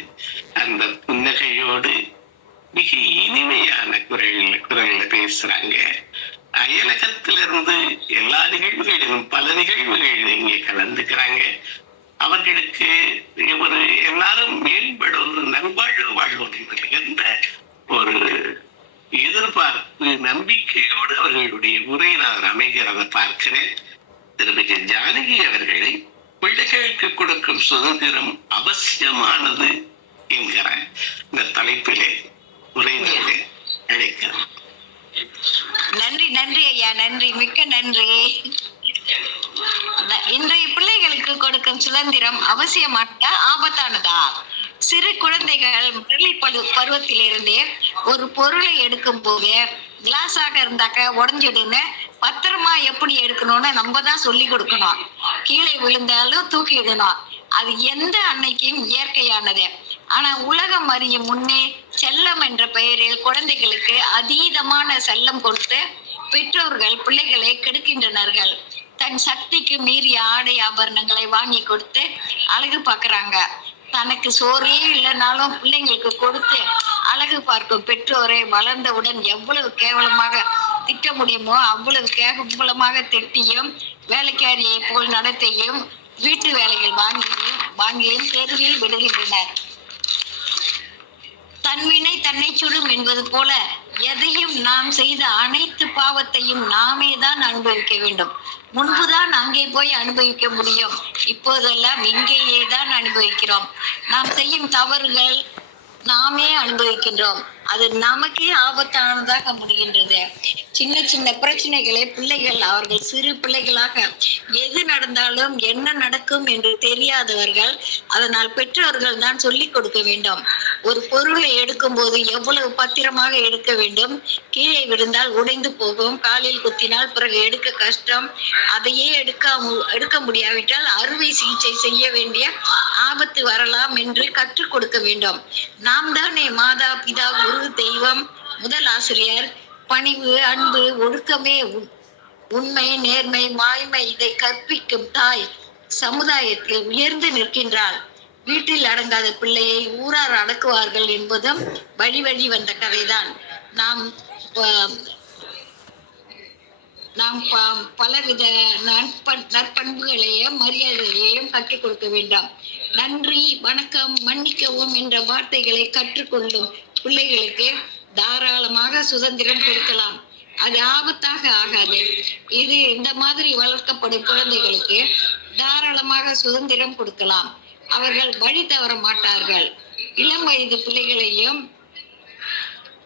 அந்த புன்னகையோடு மிக இனிமையான குரல்ல பேசுறாங்க. அயலகத்திலிருந்து எல்லா நிகழ்வுகளிலும் பல நிகழ்வுகள் இங்கே கலந்துக்கிறாங்க. அவர்களுக்கு ஒரு எல்லாரும் மேம்படும் நல்வாழ்வு வாழ்வதில் என்ற ஒரு எதிர்பார்ப்பு, நம்பிக்கையோடு அவர்களுடைய உரை நான் அமைகிறத பார்க்கிறேன். திருமிகு ஜானகி அவர்களை பிள்ளைகளுக்கு கொடுக்கும் சுதந்திரம் அவசியமானது என்கிற இந்த தலைப்பிலே உரையிலே அழைக்கிறோம். நன்றி ஐயா, நன்றி, மிக்க நன்றி. இன்றைய பிள்ளைகளுக்கு கொடுக்கும் சுதந்திரம் அவசியமானதா ஆபத்தானதா? சிறு குழந்தைகள் பருவத்திலிருந்தே ஒரு பொருளை எடுக்கும் போது கிளாஸாக இருந்தாக்க உடஞ்சிடுன்னு பத்திரமா எப்படி எடுக்கணும்னு நம்ம தான் சொல்லி கொடுக்கணும். கீழே விழுந்தாலும் தூக்கிடணும். அது எந்த அன்னைக்கும் இயற்கையானது. ஆனா உலகம் அறியும் முன்னே செல்லம் என்ற பெயரில் குழந்தைகளுக்கு அதீதமான செல்லம் கொடுத்து பெற்றோர்கள் பிள்ளைகளை கெடுக்கின்றனர்கள். தன் சக்திக்கு மீறிய ஆடை ஆபரணங்களை வாங்கி கொடுத்து அழகு பார்க்கறாங்க. தனக்கு சோறே இல்லைனாலும் பிள்ளைங்களுக்கு கொடுத்து அழகு பார்க்கும் பெற்றோரை வளர்ந்தவுடன் எவ்வளவு கேவலமாக திட்ட முடியுமோ அவ்வளவு கேவலமாக திட்டியும் வேலைக்காரியை போல் நடத்தையும் வீட்டு வேலைகள் வாங்கியும் தெருவில் விடுகின்றனர். தன்வினை தன்னை சுடும் என்பது போல எதையும் நாம் செய்த அனைத்து பாவத்தையும் நாமே தான் அனுபவிக்க வேண்டும். முன்புதான் அங்கே போய் அனுபவிக்க முடியும். இப்போதெல்லாம் இங்கேயே தான் அனுபவிக்கிறோம். நாம் செய்யும் தவறுகள் நாமே அனுபவிக்கின்றோம். அது நமக்கே ஆபத்தானதாக முடிகின்றது. சின்ன சின்ன பிரச்சனைகளை பிள்ளைகள் அவர்கள் சிறு பிள்ளைகளாக எது நடந்தாலும் என்ன நடக்கும் என்று தெரியாதவர்கள். அதனால் பெற்றோர்கள் தான் சொல்லிக் கொடுக்க வேண்டும். ஒரு பொருளை எடுக்கும் போது எவ்வளவு பத்திரமாக எடுக்க வேண்டும். கீழே விழுந்தால் உடைந்து போகும். காலில் குத்தினால் பிறகு எடுக்க கஷ்டம். அதையே எடுக்க முடியாவிட்டால் அறுவை சிகிச்சை செய்ய வேண்டிய ஆபத்து வரலாம் என்று கற்றுக் கொடுக்க வேண்டும். நாம் தானே மாதா பிதா குரு தெய்வம் முதல் ஆசிரியர். பணிவு அன்பு ஒழுக்கமே உண்மை நேர்மை வாய்மை இதை கற்பிக்கும் தாய் சமுதாயத்தில் உயர்ந்து நிற்கின்றாள். வீட்டில் அடங்காத பிள்ளையை ஊரார் அடக்குவார்கள் என்பதும் வழி வழி வந்த கதைதான். நாம் பலவித நற்பண்புகளையும் மரியாதையையும் கற்றுக் கொடுக்க வேண்டும். நன்றி வணக்கம் மன்னிக்கவும் என்ற வார்த்தைகளை கற்றுக்கொள்ளும் பிள்ளைகளுக்கு தாராளமாக சுதந்திரம் கொடுக்கலாம். அது ஆபத்தாக ஆகாது. இந்த மாதிரி வளர்க்கப்படும் குழந்தைகளுக்கு தாராளமாக சுதந்திரம் கொடுக்கலாம். அவர்கள் வழி தவற மாட்டார்கள். இளம் வயது பிள்ளைகளையும்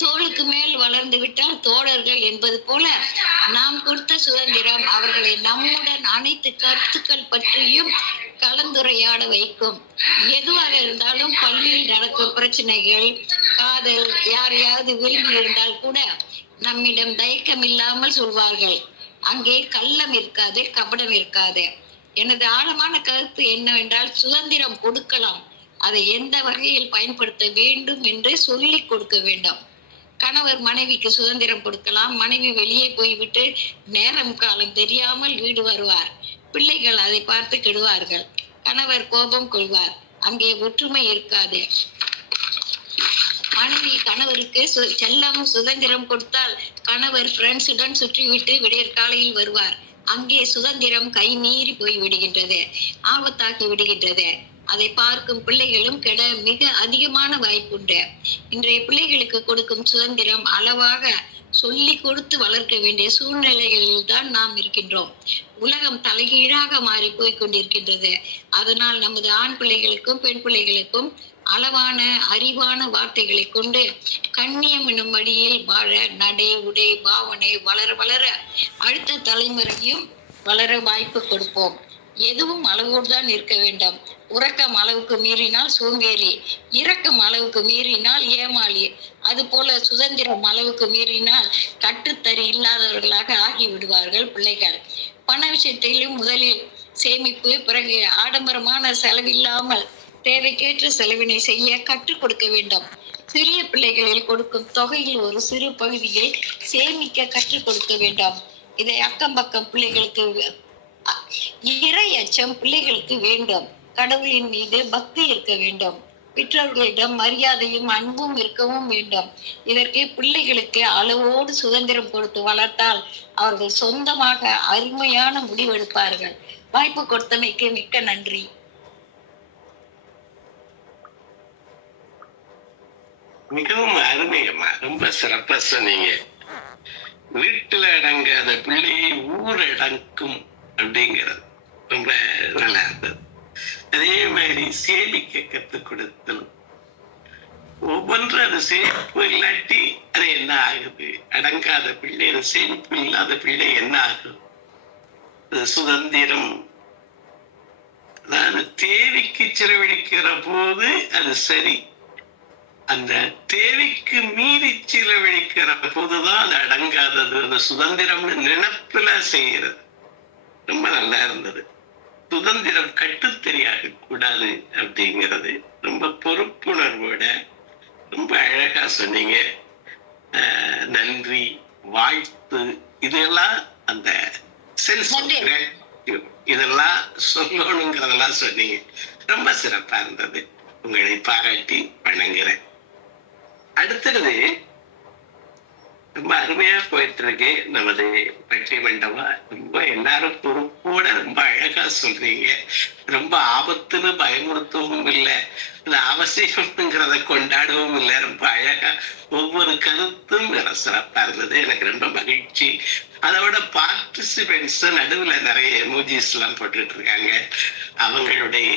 தோளுக்கு மேல் வளர்ந்து விட்டால் தோழர்கள் என்பது போல நாம் கொடுத்த சுதந்திரம் அவர்களை நம்முடன் அனைத்து கருத்துக்கள் பற்றியும் கலந்துரையாட வைக்கும். எதுவாக இருந்தாலும் பள்ளியில் நடக்கும் பிரச்சனைகள், காதல், யாரையாவது விரும்பி இருந்தால் கூட நம்மிடம் தயக்கம் இல்லாமல் சொல்வார்கள். அங்கே கள்ளம் இருக்காது, கபடம் இருக்காது. எனது ஆழமான கருத்து என்னவென்றால் சுதந்திரம் கொடுக்கலாம். அதை எந்த வகையில் பயன்படுத்த வேண்டும் என்று சொல்லிக் கொடுக்க வேண்டும். கணவர் மனைவிக்கு சுதந்திரம் கொடுக்கலாம். மனைவி வெளியே போய்விட்டு நேரம் காலம் தெரியாமல் வீடு வருவார். பிள்ளைகள் அதை பார்த்து கெடுவார்கள். கணவர் கோபம் கொள்வார். அங்கே ஒற்றுமை இருக்காது. மனைவி கணவருக்கு செல்லம் சுதந்திரம் கொடுத்தால் கணவர் ஃப்ரெண்ட்ஸுடன் சுற்றிவிட்டு விடியற் காலையில் வருவார். அங்கே சுதந்திரம் கை மீறி போய் விடுகின்றது, ஆபத்தாக்கி விடுகின்றது. அதை பார்க்கும் பிள்ளைகளும் கெட மிக அதிகமான வாய்ப்புண்டு. இன்றைய பிள்ளைகளுக்கு கொடுக்கும் சுதந்திரம் அளவாக சொல்லி கொடுத்து வளர்க்க வேண்டிய சூழ்நிலைகளில் தான் நாம் இருக்கின்றோம். உலகம் தலைகீழாக மாறி போய் கொண்டிருக்கின்றது. அதனால் நமது ஆண் பிள்ளைகளுக்கும் பெண் பிள்ளைகளுக்கும் அளவான அறிவான வார்த்தைகளை கொண்டு கண்ணியம் என்னும் வழியில் வாழ நடை உடை பாவனை வளர வளர அடுத்த தலைமுறையும் வளர வாய்ப்பு கொடுப்போம். எதுவும் அளவோடு தான் இருக்க வேண்டும். உறக்கம் அளவுக்கு மீறினால் சோம்பேறி, இரக்கம் அளவுக்கு மீறினால் ஏமாளி, அது போல சுதந்திரம் அளவுக்கு மீறினால் கட்டுத்தறி இல்லாதவர்களாக ஆகிவிடுவார்கள் பிள்ளைகள். பண விஷயத்திலும் முதலில் சேமிப்பு, பிறகு ஆடம்பரமான செலவில்லாமல் தேவைக்கேற்ற செலவினை செய்ய கற்றுக் கொடுக்க வேண்டும். சிறிய பிள்ளைகளில் கொடுக்கும் தொகையில் ஒரு சிறு பகுதியை சேமிக்க கற்றுக் கொடுக்க வேண்டும். இதை அக்கம் பக்கம் பிள்ளைகளுக்கு இறை அச்சம் பிள்ளைகளுக்கு வேண்டும். கடவுளின் மீது பக்தி இருக்க வேண்டும். பெற்றோர்களிடம் மரியாதையும் அன்பும் இருக்கவும் வேண்டும். இதற்கு பிள்ளைகளுக்கு அளவோடு சுதந்திரம் கொடுத்து வளர்த்தால் அவர்கள் சொந்தமாக அருமையான முடிவெடுப்பார்கள். வாய்ப்பு கொடுத்தமைக்கு மிக்க நன்றி. மிகவும் அருமையம்மா, ரொம்ப சிறப்பா சொன்னீங்க. வீட்டுல அடங்காத பிள்ளையை ஊர் அடங்கும் அப்படிங்கிறது ரொம்ப நல்லா இருந்தது. அதே மாதிரி சேமிக்க கற்றுக் கொடுத்தல். ஒவ்வொன்றும் அது சேமிப்பு இல்லாட்டி அது என்ன ஆகுது? அடங்காத பிள்ளை, அது சேமிப்பு இல்லாத பிள்ளை என்ன ஆகும்? சுதந்திரம் தேவைக்கு செலவழிக்கிற போது அது சரி, அந்த தேவைக்கு மீறி செலவழிக்கிற போதுதான் அது அடங்காதது. அந்த சுதந்திரம்னு நினைப்புல செய்யறது ரொம்ப நல்லா இருந்தது. சுதந்திரம் கட்டுத்தெரியாக கூடாது அப்படிங்கிறது ரொம்ப பொறுப்புணர்வோட ரொம்ப அழகா சொன்னீங்க. நன்றி, வாழ்த்து, இதெல்லாம் அந்த சென்ஸ் ஆஃப் கிராட்டிட்யூட் இதெல்லாம் சொல்லணுங்கிறதெல்லாம் சொன்னீங்க. ரொம்ப சிறப்பா இருந்தது. உங்களை பாராட்டி வணங்குறேன். அடுத்தது ரொம்ப அருமையா போயிட்டு இருக்கு நமது பற்றி மண்டபம். ரொம்ப எல்லாரும் பொறுப்போட ரொம்ப அழகா சொல்றீங்க. ரொம்ப ஆபத்துன்னு பயமுறுத்தவும் இல்லை, அது அவசியம்ங்கிறத கொண்டாடவும் இல்லை. ரொம்ப அழகா ஒவ்வொரு கருத்தும் சிறப்பா இருந்தது. எனக்கு ரொம்ப மகிழ்ச்சி. அதோட பார்ட்டிசிபென்ட்ஸ் நடுவுல நிறைய எமோஜிஸ் எல்லாம் போட்டுட்டு இருக்காங்க. அவங்களுடைய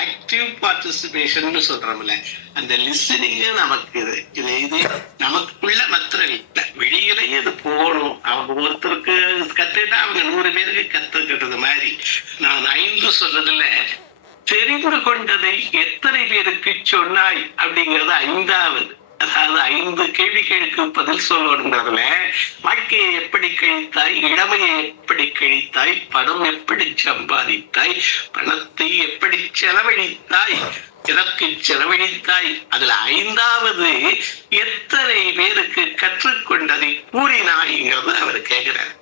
ஆக்டிவ் பார்ட்டிசிபேஷன் சொல்றோம்ல, அந்த லிசனிங் நமக்கு இது நமக்குள்ள மாத்திரம் இல்லை, வெளியிலேயே இது போகணும். அவங்க ஒருத்தருக்கு கத்துக்கிட்டா அவங்க 100 பேருக்கு கத்துக்கிட்டது மாதிரி. நான் 5 சொல்றதுல தெரிந்து கொண்டதை எத்தனை பேருக்கு சொன்னாய் அப்படிங்கிறது 5வது. அதாவது 5 கேள்விகளுக்கு பதில் சொல்லணுங்கிறதுல வாழ்க்கையை எப்படி கழித்தாய், இளமையை எப்படி கழித்தாய், பணம் எப்படி சம்பாதித்தாய், பணத்தை எப்படி செலவழித்தாய், எதற்கு செலவழித்தாய், அதுல 5வது எத்தனை பேருக்கு கற்றுக்கொண்டதை கூறினாய்ங்கிறத அவர் கேட்கிறார்.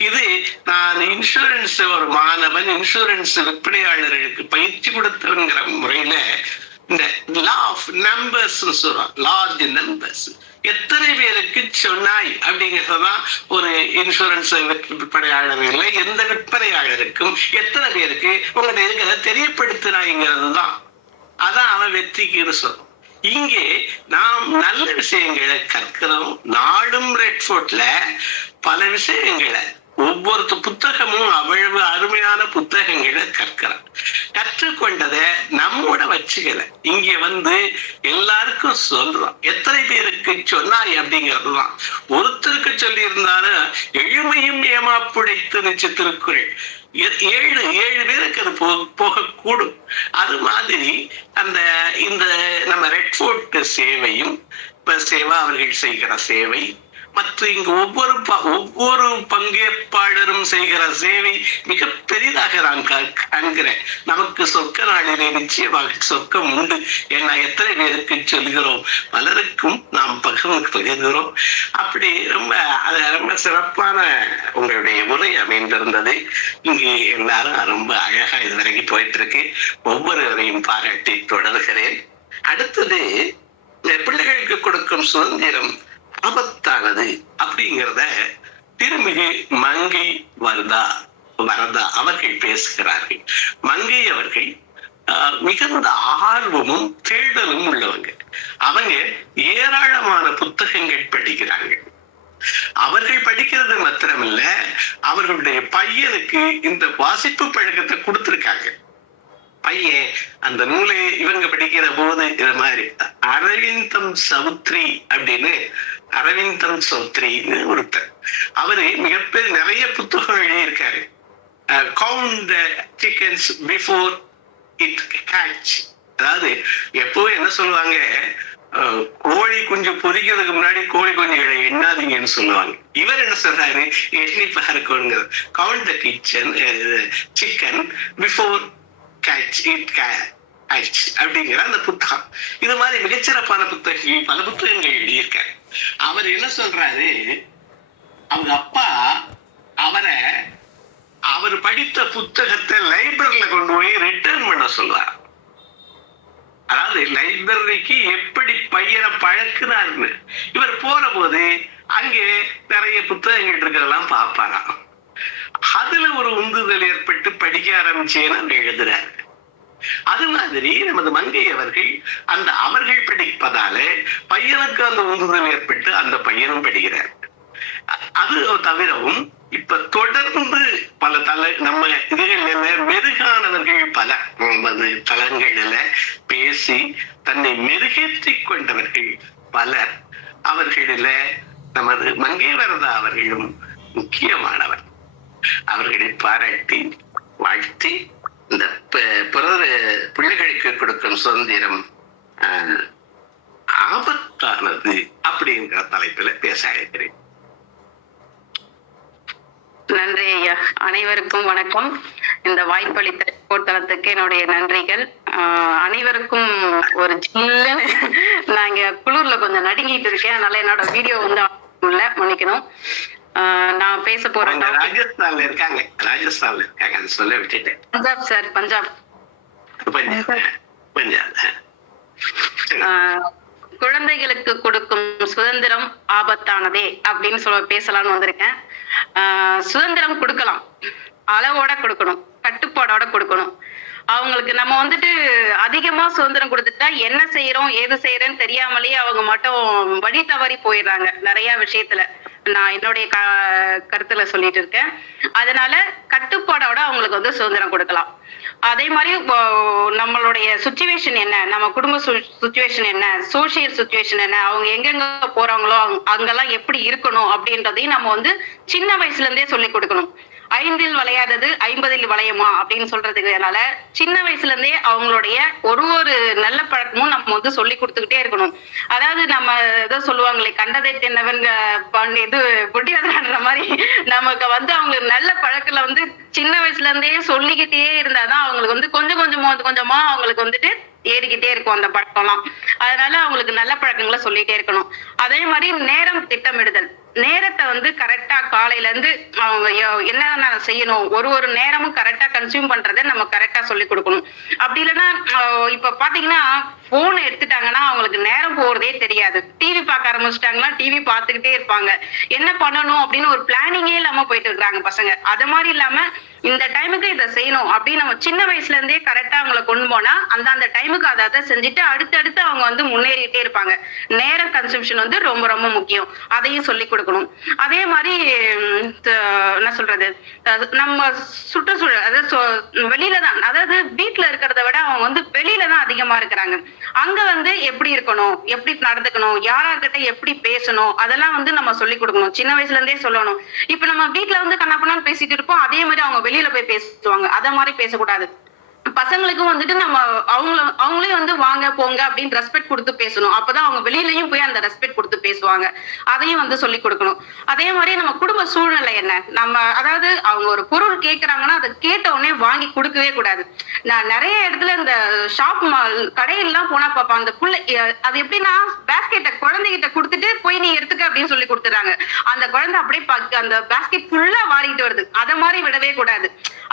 இது நான் இன்சூரன்ஸ் ஒரு மாணவன், இன்சூரன்ஸ் விற்பனையாளர்களுக்கு பயிற்சி கொடுத்தவங்கிற முறையில இந்த லா ஆஃப் நம்பர்ஸ் சொல்றோம். லார்ஜ் நம்பர்ஸ் எத்தனை பேருக்கு சொன்னாய் அப்படிங்கிறதுதான் ஒரு இன்சூரன்ஸ் விற்பனையாளர் இல்லை, எந்த விற்பனையாளருக்கும் எத்தனை பேருக்கு உங்கள்கிட்ட இருக்கிறத தெரியப்படுத்தினாய்ங்கிறது தான். அதான் அவன் வெற்றிக்கு சொல்றோம். இங்கே நாம் நல்ல விஷயங்களை கற்கிறோம். நாளும் ரெட்ஃபோர்ட்ல பல விஷயங்களை ஒவ்வொரு புத்தகமும் அவ்வளவு அருமையான புத்தகங்களை கற்கிறோம். கற்றுக்கொண்டதை நம்மோட வச்சுக்கல இங்க எல்லாருக்கும் சொல்றோம். எத்தனை பேருக்கு சொன்னாய் அப்படிங்கிறதுதான். ஒருத்தருக்கு சொல்லி இருந்தாலும் எழுமையும் ஏமாப்புடைத்து நிச்சய திருக்குறள் 7 பேருக்கு அது போகக்கூடும். அது மாதிரி இந்த நம்ம ரெட்ஃபோர்ட் சேவையும் சேவா அவர்கள் செய்கிற சேவை மற்றும் இங்கு ஒவ்வொரு பங்கேற்பாளரும் செய்கிற சேவை மிக பெரிதாக நான் காண்கிறேன். நமக்கு சொர்க்க நாளிலே நிச்சயமாக சொர்க்கம் உண்டு. ஏன்னா எத்தனை பேருக்கு சொல்கிறோம், பலருக்கும் நாம் பகிர்கிறோம். அப்படி ரொம்ப சிறப்பான உங்களுடைய உரை அமைந்திருந்தது. இங்கு எல்லாரும் ரொம்ப அழகா இதுவரைக்கும் போயிட்டு இருக்கு. ஒவ்வொருவரையும் பாராட்டி தொடர்கிறேன். அடுத்தது பிள்ளைகளுக்கு கொடுக்கும் சுதந்திரம் ஆபத்தானது அப்படிங்கிறத திருமிகு மங்கை வரதா அவர்கள் பேசுகிறார்கள். மங்கை அவர்கள் மிகுந்த ஆர்வமும் தேடலும் உள்ளவங்க. அவங்க ஏராளமான புத்தகங்கள் படிக்கிறாங்க. அவர்கள் படிக்கிறது மாத்திரமில்ல, அவர்களுடைய பையனுக்கு இந்த வாசிப்பு பழக்கத்தை கொடுத்திருக்காங்க. பையன் அந்த நூலை இவங்க படிக்கிற போது இது மாதிரி அரவிந்தம் சௌத்ரின்னு ஒருத்தர், அவரு மிகப்பெரிய நிறைய புத்தகம் எழுதியிருக்காரு. Count the chickens before it catch. அதாவது எப்பவும் என்ன சொல்லுவாங்க, கோழி குஞ்சு பொரிக்கிறதுக்கு முன்னாடி கோழி குஞ்சுகளை எண்ணாதீங்கன்னு சொல்லுவாங்க. இவர் என்ன சொல்றாரு, எண்ணி பாருங்க, count the chicken before catch it catch அப்படிங்கிற அந்த புத்தகம். இது மாதிரி மிகச்சிறப்பான புத்தகங்கள் பல புத்தகங்கள் எழுதியிருக்காரு. அவர் என்ன சொல்றாரு, அவங்க அப்பா அவர் படித்த புத்தகத்தை லைப்ரரியில கொண்டு போய் ரிட்டர்ன் பண்ண சொல்றார். அதாவது லைப்ரரிக்கு எப்படி பையனை பழக்குனாருன்னு. இவர் போற போது அங்கே நிறைய புத்தகங்கள் இருக்கிறதெல்லாம் பார்ப்பாராம். அதுல ஒரு உந்துதல் ஏற்பட்டு படிக்க ஆரம்பிச்சேன்னு எழுதுறாரு. அது மாதிரி நமது மங்கை அவர்கள் அவர்கள் படிப்பதால பையனுக்கு அந்த உந்துதல் ஏற்பட்டு அந்த பையனும் படிக்கிறார். அது தவிரவும் இப்ப தொடர்ந்து பல நம்ம இதுகள்ல மெருகானவர்கள் பல தளங்களில பேசி தன்னை மெருகேற்றி கொண்டவர்கள் பலர். அவர்களில நமது மங்கை வரதா அவர்களும் முக்கியமானவர். அவர்களை பாராட்டி வாழ்த்தி இந்த பிள்ளைகளுக்கு கொடுக்கும் சுதந்திரம் ஆபத்தானது அப்படிங்கிற தலைப்புல பேச அழைக்கிறேன். நன்றி ஐயா. அனைவருக்கும் வணக்கம். இந்த வாய்ப்பளித்த போர்த்தளத்துக்கு என்னுடைய நன்றிகள். அனைவருக்கும் ஒரு ஜில்லுன்னு நான் இங்க குளிர்ல கொஞ்சம் நடுங்கிட்டு இருக்கேன், அதனால என்னோட வீடியோ வந்து மன்னிக்கணும். நான் பேச போறேன். ராஜஸ்தான்ல இருக்காங்க அது சொல்ல விட்டுட்டேன். பஞ்சாப் சார், பஞ்சாப். குழந்தைகளுக்கு கொடுக்கும் சுதந்திரம் ஆபத்தானதே அப்படின்னு பேசலாம்னு வந்திருக்கேன். சுதந்திரம் கொடுக்கலாம், அளவோட கொடுக்கணும், கட்டுப்பாடோட கொடுக்கணும். அவங்களுக்கு நம்ம வந்துட்டு அதிகமா சுதந்திரம் கொடுத்துட்டா என்ன செய்யறோம் ஏது செய்யறேன்னு தெரியாமலேயே அவங்க மட்டும் வழி தவறி போயிடுறாங்க நிறைய விஷயத்துல. நான் என்னுடைய கருத்துல சொல்லிட்டு இருக்கேன். அதனால கட்டுப்பாடோட அவங்களுக்கு வந்து சுதந்திரம் கொடுக்கலாம். அதே மாதிரி நம்மளுடைய சுச்சுவேஷன் என்ன, நம்ம குடும்ப சுச்சுவேஷன் என்ன, சோசியல் சுச்சுவேஷன் என்ன, அவங்க எங்கெங்க போறாங்களோ அங்கெல்லாம் எப்படி இருக்கணும் அப்படின்றதையும் நம்ம வந்து சின்ன வயசுல இருந்தே சொல்லி கொடுக்கணும். 5இல் வளையாதது 50இல் வளையுமா அப்படின்னு சொல்றதுனால சின்ன வயசுல இருந்தே அவங்களுடைய ஒரு நல்ல பழக்கமும் நம்ம வந்து சொல்லி கொடுத்துக்கிட்டே இருக்கணும். அதாவது நம்ம ஏதோ சொல்லுவாங்களே, கண்டதை தின்னவன் இது புட்டியாதுன்ற மாதிரி நமக்கு வந்து அவங்களுக்கு நல்ல பழக்கத்துல வந்து சின்ன வயசுல இருந்தே சொல்லிக்கிட்டே இருந்தாதான் அவங்களுக்கு வந்து கொஞ்சம் கொஞ்சமா அவங்களுக்கு வந்துட்டு ஏறிக்கிட்டே இருக்கும் அந்த பழக்கம்லாம். அதனால அவங்களுக்கு நல்ல பழக்கங்களை சொல்லிட்டே இருக்கணும். அதே மாதிரி நேரம் திட்டமிடுதல், நேரத்தை வந்து கரெக்டா காலையில இருந்து அவங்க என்ன செய்யணும், ஒரு நேரமும் கரெக்டா கன்சியூம் பண்றதை நம்ம கரெக்டா சொல்லி கொடுக்கணும். அப்படி இல்லைன்னா இப்ப பாத்தீங்கன்னா போன் எடுத்துட்டாங்கன்னா அவங்களுக்கு நேரம் போறதே தெரியாது. டிவி பார்க்க ஆரம்பிச்சுட்டாங்கன்னா டிவி பார்த்துக்கிட்டே இருப்பாங்க. என்ன பண்ணணும் அப்படின்னு ஒரு பிளானிங்கே இல்லாம போயிட்டு இருக்காங்க பசங்க. அது மாதிரி இல்லாம இந்த டைமுக்கு இதை செய்யணும் அப்படின்னு நம்ம சின்ன வயசுல இருந்தே கரெக்டா அவங்களை கொண்டு போனா அந்த டைமுக்கு அதை செஞ்சுட்டு அடுத்தடுத்து அவங்க வந்து முன்னேறிட்டே இருப்பாங்க. நேரம் கன்சம்ஷன் வந்து ரொம்ப ரொம்ப முக்கியம், அதையும் சொல்லி கொடுக்கணும். அதே மாதிரி என்ன சொல்றது, நம்ம சுற்றுச்சூழல் அதாவது வெளியில தான், அதாவது வீட்டுல இருக்கிறத விட அவங்க வந்து வெளியில தான் அதிகமா இருக்கிறாங்க. அங்க வந்து எப்படி இருக்கணும், எப்படி நடந்துக்கணும், யாரார்கிட்ட எப்படி பேசணும், அதெல்லாம் வந்து நம்ம சொல்லி கொடுக்கணும். சின்ன வயசுல இருந்தே சொல்லணும். இப்ப நம்ம வீட்டுல வந்து கண்ணாப்பண்ணான்னு பேசிட்டு இருப்போம், அதே மாதிரி அவங்க வெளியில போய் பேசுவாங்க. அத மாதிரி பேசக்கூடாது. பசங்களுக்கும் வந்துட்டு நம்ம அவங்களே வந்து வாங்க போங்க அப்படின்னு ரெஸ்பெக்ட் கொடுத்து பேசணும். அப்பதான் அவங்க வெளியிலயும் போய் அந்த ரெஸ்பெக்ட் கொடுத்து பேசுவாங்க. அதையும் வந்து சொல்லி கொடுக்கணும். அதே மாதிரி நம்ம குடும்ப சூழ்நிலை என்ன, நம்ம அதாவது அவங்க ஒரு பொருள் கேட்கறாங்கன்னா அதை கேட்ட உடனே வாங்கி கொடுக்கவே கூடாது. நான் நிறைய இடத்துல இந்த ஷாப் கடையெல்லாம் போனா பாப்பா, அந்த புள்ளை அது எப்படின்னா பேஸ்கெட்டை குழந்தைகிட்ட கொடுத்துட்டு போய் நீ எடுத்துக்க அப்படின்னு சொல்லி கொடுத்துறாங்க. அந்த குழந்தை அப்படியே அந்த பேஸ்கெட் ஃபுல்லா வாரிட்டு வருது. அதை மாதிரி விடவே கூடாது.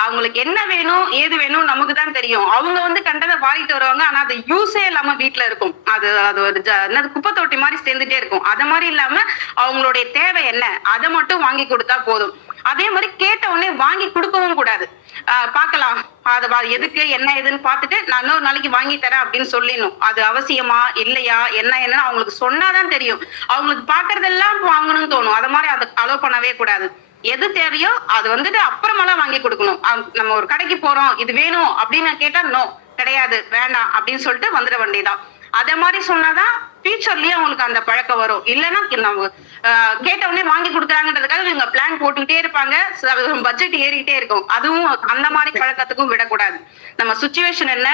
அவங்களுக்கு என்ன வேணும் ஏது வேணும் நமக்கு தான் தெரியும். அவங்க வந்து கண்டதை வாரிட்டு வருவாங்க, ஆனா அது யூஸே இல்லாம வீட்டுல இருக்கும். அது ஒரு குப்பை தொட்டி மாதிரி சேர்ந்துட்டே இருக்கும். அது மாதிரி இல்லாம அவங்களுடைய தேவை என்ன அதை மட்டும் வாங்கி கொடுத்தா போதும். அதே மாதிரி கேட்ட உடனே வாங்கி கொடுக்கவும் கூடாது. பாக்கலாம், அது எதுக்கு என்ன ஏதுன்னு பார்த்துட்டு நான் இன்னொரு நாளைக்கு வாங்கி தரேன் அப்படின்னு சொல்லிடணும். அது அவசியமா இல்லையா என்னன்னு அவங்களுக்கு சொன்னாதான் தெரியும். அவங்களுக்கு பாக்குறதெல்லாம் வாங்கணும்னு தோணும். அது மாதிரி அதை அலோவ் பண்ணவே கூடாது. எது தேவையோ அது வந்துட்டு அப்புறமெல்லாம் வாங்கி கொடுக்கணும். நம்ம ஒரு கடைக்கு போறோம், இது வேணும் அப்படின்னு கேட்டா நோ, கிடையாது, வேண்டாம் அப்படின்னு சொல்லிட்டு வந்துட வேண்டியதான். அதே மாதிரி சொன்னாதான் ஃபியூச்சர்லயே அவங்களுக்கு அந்த பழக்கம் வரும். இல்லைன்னா நம்ம கேட்ட உடனே வாங்கி கொடுக்குறாங்கன்றதுக்காக இவங்க பிளான் போட்டுக்கிட்டே இருப்பாங்க, பட்ஜெட் ஏறிக்கிட்டே இருக்கும். அதுவும் அந்த மாதிரி பழக்கத்துக்கும் விடக்கூடாது. நம்ம சுச்சுவேஷன் என்ன,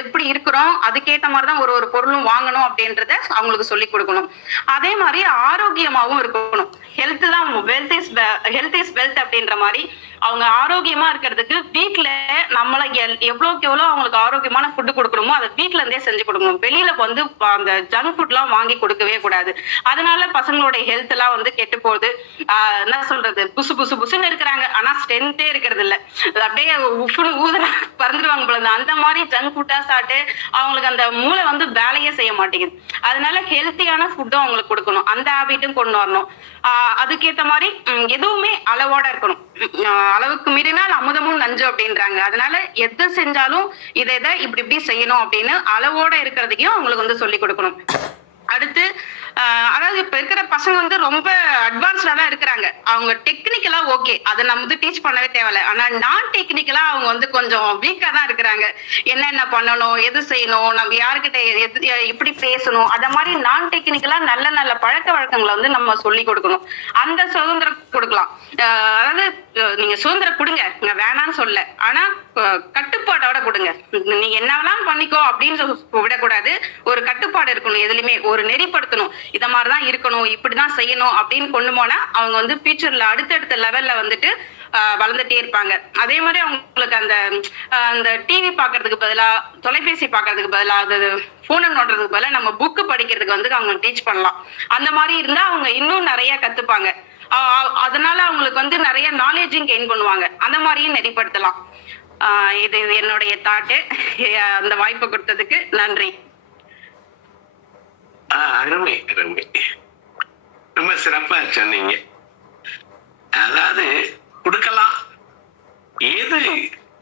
எப்படி இருக்கிறோம், அதுக்கேற்ற மாதிரிதான் ஒரு பொருளும் வாங்கணும் அப்படின்றத அவங்களுக்கு சொல்லி கொடுக்கணும். அதே மாதிரி ஆரோக்கியமாவும் இருக்கணும். ஹெல்த் இஸ் வெல்த் அப்படின்ற மாதிரி அவங்க ஆரோக்கியமா இருக்கிறதுக்கு வீட்டுல நம்மள எவ்வளவுக்கு எவ்வளவு அவங்களுக்கு ஆரோக்கியமான ஃபுட்டு கொடுக்கணுமோ அதை வீட்டுல இருந்தே செஞ்சு கொடுக்கணும். வெளியில வந்து அந்த ஜங்க் ஃபுட் எல்லாம் வாங்கி கொடுக்கவே கூடாது. அதனால பசங்களோட ஹெல்த் எல்லாம் வந்து கெட்டு போகுது. என்ன சொல்றது, புசுன்னு இருக்கிறாங்க, ஆனா ஸ்ட்ரென்த்தே இருக்கிறது இல்ல. அப்படியே ஊதுற பறந்துடுவாங்க போல. அந்த மாதிரி ஜங்க் ஃபுட்டா சாப்பிட்டு அவங்களுக்கு அந்த மூளை வந்து வேலையே செய்ய மாட்டேங்குது. அதனால ஹெல்த்தியான ஃபுட்டும் அவங்களுக்கு கொடுக்கணும். அந்த ஹேபிட்டும் கொண்டு வரணும். அதுக்கேற்ற மாதிரி எதுவுமே அளவோட இருக்கணும். அளவுக்கு மீறினால் அமுதமும் நஞ்சு அப்படின்றாங்க. அதனால எது செஞ்சாலும் இதை இப்படி செய்யணும் அப்படின்னு அளவோட இருக்கிறதுக்கும் அவங்களுக்கு வந்து சொல்லி கொடுக்கணும். அடுத்து அதாவது இப்ப இருக்கிற பசங்க வந்து ரொம்ப அட்வான்ஸ்டா தான் இருக்கிறாங்க. அவங்க டெக்னிக்கலா ஓகே, அதை நம்ம வந்து டீச் பண்ணவே தேவையில்ல. ஆனா நான் டெக்னிக்கலா அவங்க வந்து கொஞ்சம் வீக்கா தான் இருக்கிறாங்க. என்னென்ன பண்ணணும், எது செய்யணும், நம்ம யாருக்கிட்ட எப்படி பேசணும், அத மாதிரி நான் டெக்னிக்கலா நல்ல நல்ல பழக்க வழக்கங்களை வந்து நம்ம சொல்லி கொடுக்கணும். அந்த சுதந்திரம் கொடுக்கலாம். அதாவது நீங்க சுதந்திரம் கொடுங்க, நீங்க வேணாம்னு சொல்ல, ஆனா கட்டுப்பாடோட கொடுங்க. நீங்க என்னவெல்லாம் பண்ணிக்கோ அப்படின்னு விடக்கூடாது. ஒரு கட்டுப்பாடு இருக்கணும், எதுலையுமே ஒரு நெறிப்படுத்தணும். இத மாதிரிதான் இருக்கணும், இப்படிதான் செய்யணும் அப்படின்னு கொண்டு போனா அவங்க வந்து ஃபியூச்சர்ல அடுத்தடுத்த லெவல்ல வந்துட்டு வளர்ந்துட்டே இருப்பாங்க. அதே மாதிரி அவங்களுக்கு அந்த டிவி பாக்குறதுக்கு பதிலா, தொலைபேசி பாக்குறதுக்கு பதிலா, அது போனை நோட்டுறதுக்கு பதிலா நம்ம புக்கு படிக்கிறதுக்கு வந்து அவங்க டீச் பண்ணலாம். அந்த மாதிரி இருந்தா அவங்க இன்னும் நிறைய கத்துப்பாங்க. அதனால அவங்களுக்கு வந்து நிறைய நாலேஜும் கெயின் பண்ணுவாங்க. அந்த மாதிரியும் நெறிப்படுத்தலாம். இது என்னுடைய தாட்டு. அந்த வாய்ப்பு கொடுத்ததுக்கு நன்றி. அருமை அருமை, ரொம்ப சிறப்பா சொன்னீங்க. அதாவது கொடுக்கலாம், எது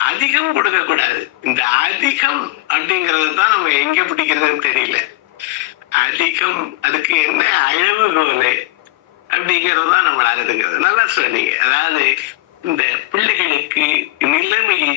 அதிகம் கொடுக்க கூடாது. இந்த அதிகம் அப்படிங்கறது தான் நம்ம எங்க பிடிக்கிறதுன்னு தெரியல. அதிகம், அதுக்கு என்ன அளவுகோல் அப்படிங்கிறது தான் நம்மளால இருக்கிறது. நல்லா சொன்னீங்க. அதாவது இந்த பிள்ளைகளுக்கு நிலைமையை